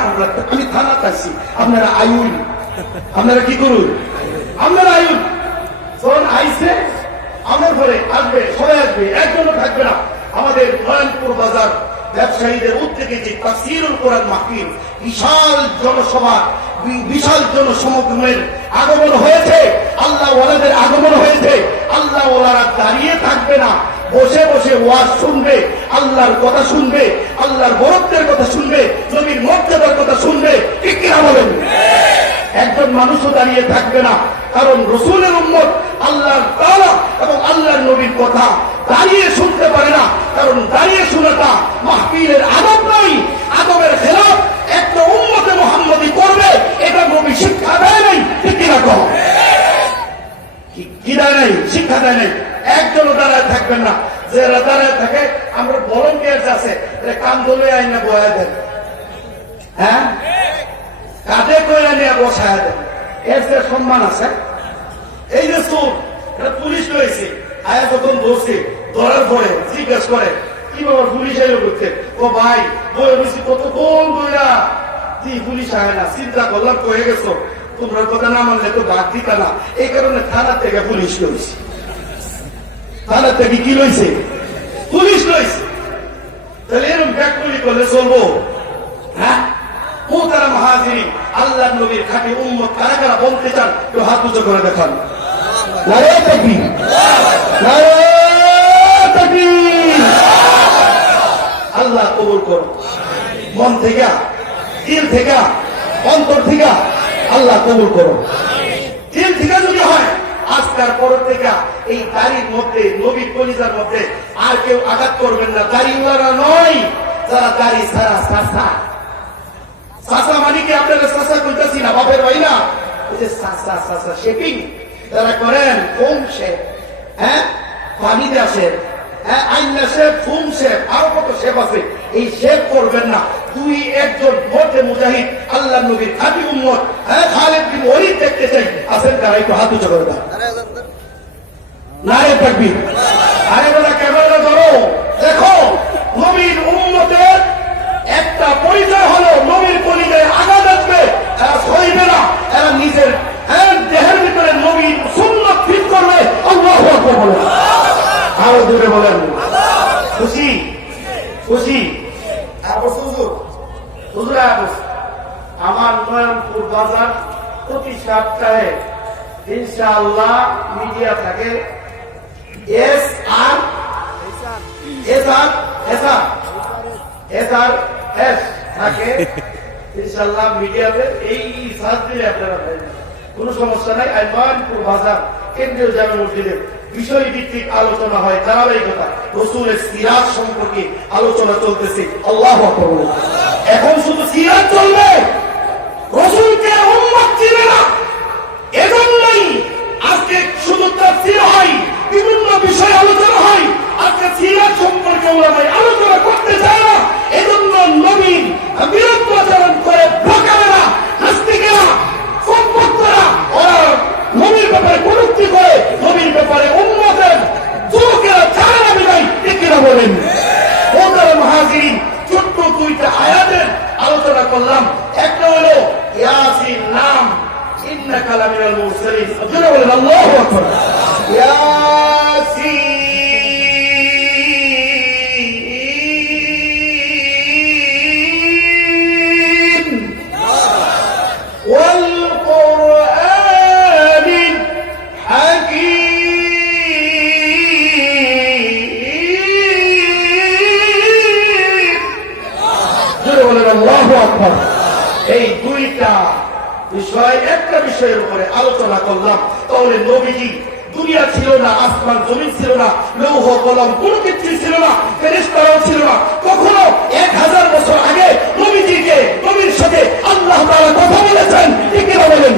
আমি থানা পাইছি, আপনারা আয়ুন, আপনারা কি করুন, আপনারা আয়ুন। যখন আইসে আমার ঘরে আসবে, সবাই আসবে, একজনও থাকবে না। আমাদের নয়নপুর বাজার ব্যবসায়ীদের উদ্যোগে যে তাফসীরুল কোরআন মাহফিল, বিশাল জনসভা, বিশাল জনসমগমের আগমন হয়েছে, আল্লাহ ওয়ালাদের আগমন হয়েছে। আল্লাহ ওয়ালারা দাঁড়িয়ে থাকবে না, বসে বসে ওয়াজ শুনবে, আল্লাহর কথা শুনবে, আল্লাহর বরত্বের কথা শুনবে, নবীর মর্যাদার কথা শুনবে। ঠিক কিনা বলেন? একজন মানুষও দাঁড়িয়ে থাকবে না, কারণ রাসূলের উম্মত আল্লাহর তাআলা এবং আল্লাহর নবীর কথা দাঁড়িয়ে শুনতে পারে না, কারণ দাঁড়িয়ে শোনাটা মাহফিলের আদব নয়, আদবের খেলাফ একটা উম্মতে মুহাম্মদী করবে, এটা নবী শিক্ষা দেয় নাই। ঠিক কিনা কও? কি দেয় নাই? শিক্ষা দেয় নাই। একজনও দাঁড়ায় থাকবেন না, যারা দাঁড়ায় থাকে, আমরা ভলান্টিয়ার্স আছে, কান ধরে আইন না বয়া দেন, হ্যাঁ, কাঁধে করে নিয়ে বসায় দেন, এর যে সম্মান আছে। এই যে চোর, এটা পুলিশ রয়েছে, আয়া যখন ধরছে, ধরার পরে জিজ্ঞাসা করে, কি বাবা পুলিশ এলো করতে? ও ভাই বয়ে বসি কতক্ষণ ধরা, কি পুলিশ আয় না? চিন্তা করলাম, কয়ে গেছো, তোমরা কথা না মানলে তো বাদ দিতা না, এই কারণে থানা থেকে পুলিশ রয়েছে। থানা থেকে কি রয়েছে? পুলিশ রয়েছে। তাহলে এরকম ব্যাকগুলি করলে চলবো? হ্যাঁ, মোহতারা মুহাজিরিন, আল্লাহ নবীর খাঁটি উম্মত কারা কারা বলতে চান, একটু হাত উঁচু করে দেখান। নারে তাকবীর, নারে তাকবীর। আল্লাহ কবুল করো, মন থেকে, দিল থেকে, অন্তর থেকে আল্লাহ কবুল করো। দিল থেকে যদি হয়, আজকার পর থেকে এই দাড়ির মধ্যে, নবীর কলিজার মধ্যে আর কেউ আঘাত করবেন না। দাড়িওয়ালা নয়, যারা দাড়ি ছাড়া চাষা, চাষা মানে কি আপনারা চাষা করতেছি না, বাপের ভাই না, ওই যে চাষা চাষা শেপিং যারা করেন, ফোম শেপ, হ্যাঁ, পানিতে আসেন, হ্যাঁ, আইনা শেপ, ফোম শেপ, আরো কত শেপ আছে, এই শেপ করবেন না। তুই একজন মধ্যে মুজাহিদ, আল্লাহ নবীর খাঁটি উম্মত, হ্যাঁ, খালিদ বিন ওয়ালিদ দেখতে চাই, আসেন তারা একটু হাত উঁচু করে দাও। নারে তাকবীর। আরে বলা ক্যামেরা ধরো, দেখো নবীর উম্মত বলেন খুশি খুশি হুজুর আমার নয়নপুর বাজার প্রতি সপ্তাহে ইনশাআল্লাহ মিডিয়া থাকে এস আর থাকে ইনশাআল্লাহ মিডিয়াতে এই সাজ দিলে আপনারা কোন সমস্যা নাই। আর নয়নপুর বাজার কেন্দ্রীয় জামে মসজিদে বিষয় ভিত্তিক আলোচনা হয়, ধারাবাহিকতা রাসূলের সিরাত সম্পর্কে আলোচনা চলতেছে। আল্লাহু আকবার। এখন শুধু সিরাত চলবে, রাসূলকে উম্মত চিনে না, এজন্যই আজকে শুধু তাফসীর হয়, বিভিন্ন বিষয় আলোচনা হয়। আজকে সিরাত সম্পর্কে ওলামায়ে আলোচনা করতে চায় না, এজন্য নবীর বিরুদ্ধাচরণ করে ভোকারেরা, নাস্তিকেরা, সম্পত্তরা ওরা নবীর ব্যাপারে কটূক্তি করে, নবীর ব্যাপারে উম্মতের যুবকেরা চায় না বিদায়। ঠিক কিনা বলেন? ওদের মুহাজিরিন ছোট্ট দুইটা আয়াতের আলোচনা করলাম। একটা হলো ইয়াসিন নাম, ইন্নাকা লামিনাল মুরসালিন। আপনারা বলেন আল্লাহু আকবার। ইয়াসিন ওয়াল কুরআনিল হাকীম। জোরে বলেন আল্লাহু আকবার। এই দুইটা বিষয়, একটা বিষয়ের উপরে আলোচনা করলাম, তাহলে নবীজি দুনিয়া ছিল না, আসমান জমিন ছিল না, লৌহ কলম কোনো কিছু ছিল না, ফেরেশতারাও ছিল না। কখনো 1000 বছর আগে নবীজিকে, নবীর সাথে আল্লাহ তাআলা কথা বলেছেন। ঠিক কিনা বলেন?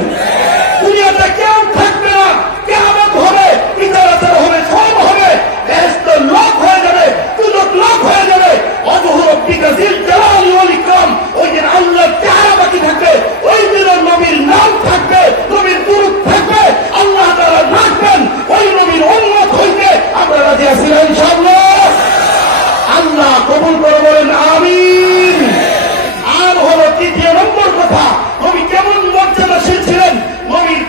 দুনিয়াতে কেউ থাকবে না, কিয়ামত হবে, বিচার হবে, সব হবে, বেহেশত লোক হয়ে যাবে, দুজক লোক হয়ে যাবে। ওয়াজহু রাব্বিকা যিল জালালি ওয়াল ইকরাম। ওই দিন আল্লাহর চেহারা বাকি থাকবে, ওই দিন নবীর নাম থাকবে, নবীর দুরূদ থাকবে, আল্লাহ তাআলা ডাকবেন, ওই নবীর উম্মত হইতে আমরা রাজি আছি ইনশাআল্লাহ। আল্লাহ কবুল করে বলেন আমিন। আর হলো তৃতীয় নম্বর কথা, নবী কেমন মর্যাদাশীল ছিলেন। নবীর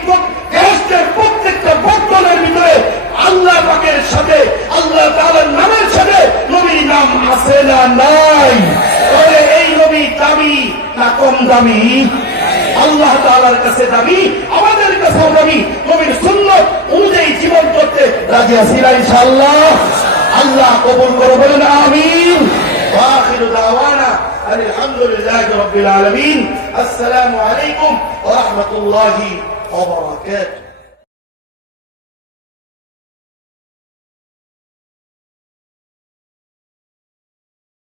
বেহেশতের প্রত্যেকটা বর্তনের ভিতরে আল্লাহ পাকের সাথে, আল্লাহ তাআলার নামের সাথে নবীর নাম আছে না নাই? তাহলে এই নবী দামি না কম দামি? আল্লাহ তাআলার কাছে দামি, আমাদের কাছেও দামি। নবীর সুন্নাত অনুযায়ী জীবন করতে রাজি আছি ইনশাআল্লাহ। আল্লাহ কবুল করে বলেন আমিন। ওয়া আখিরু দাওয়ানা আলহামদুলিল্লাহি রাব্বিল আলামিন। আসসালামু আলাইকুম ওয়া রাহমাতুল্লাহি ওয়া বারাকাতুহু।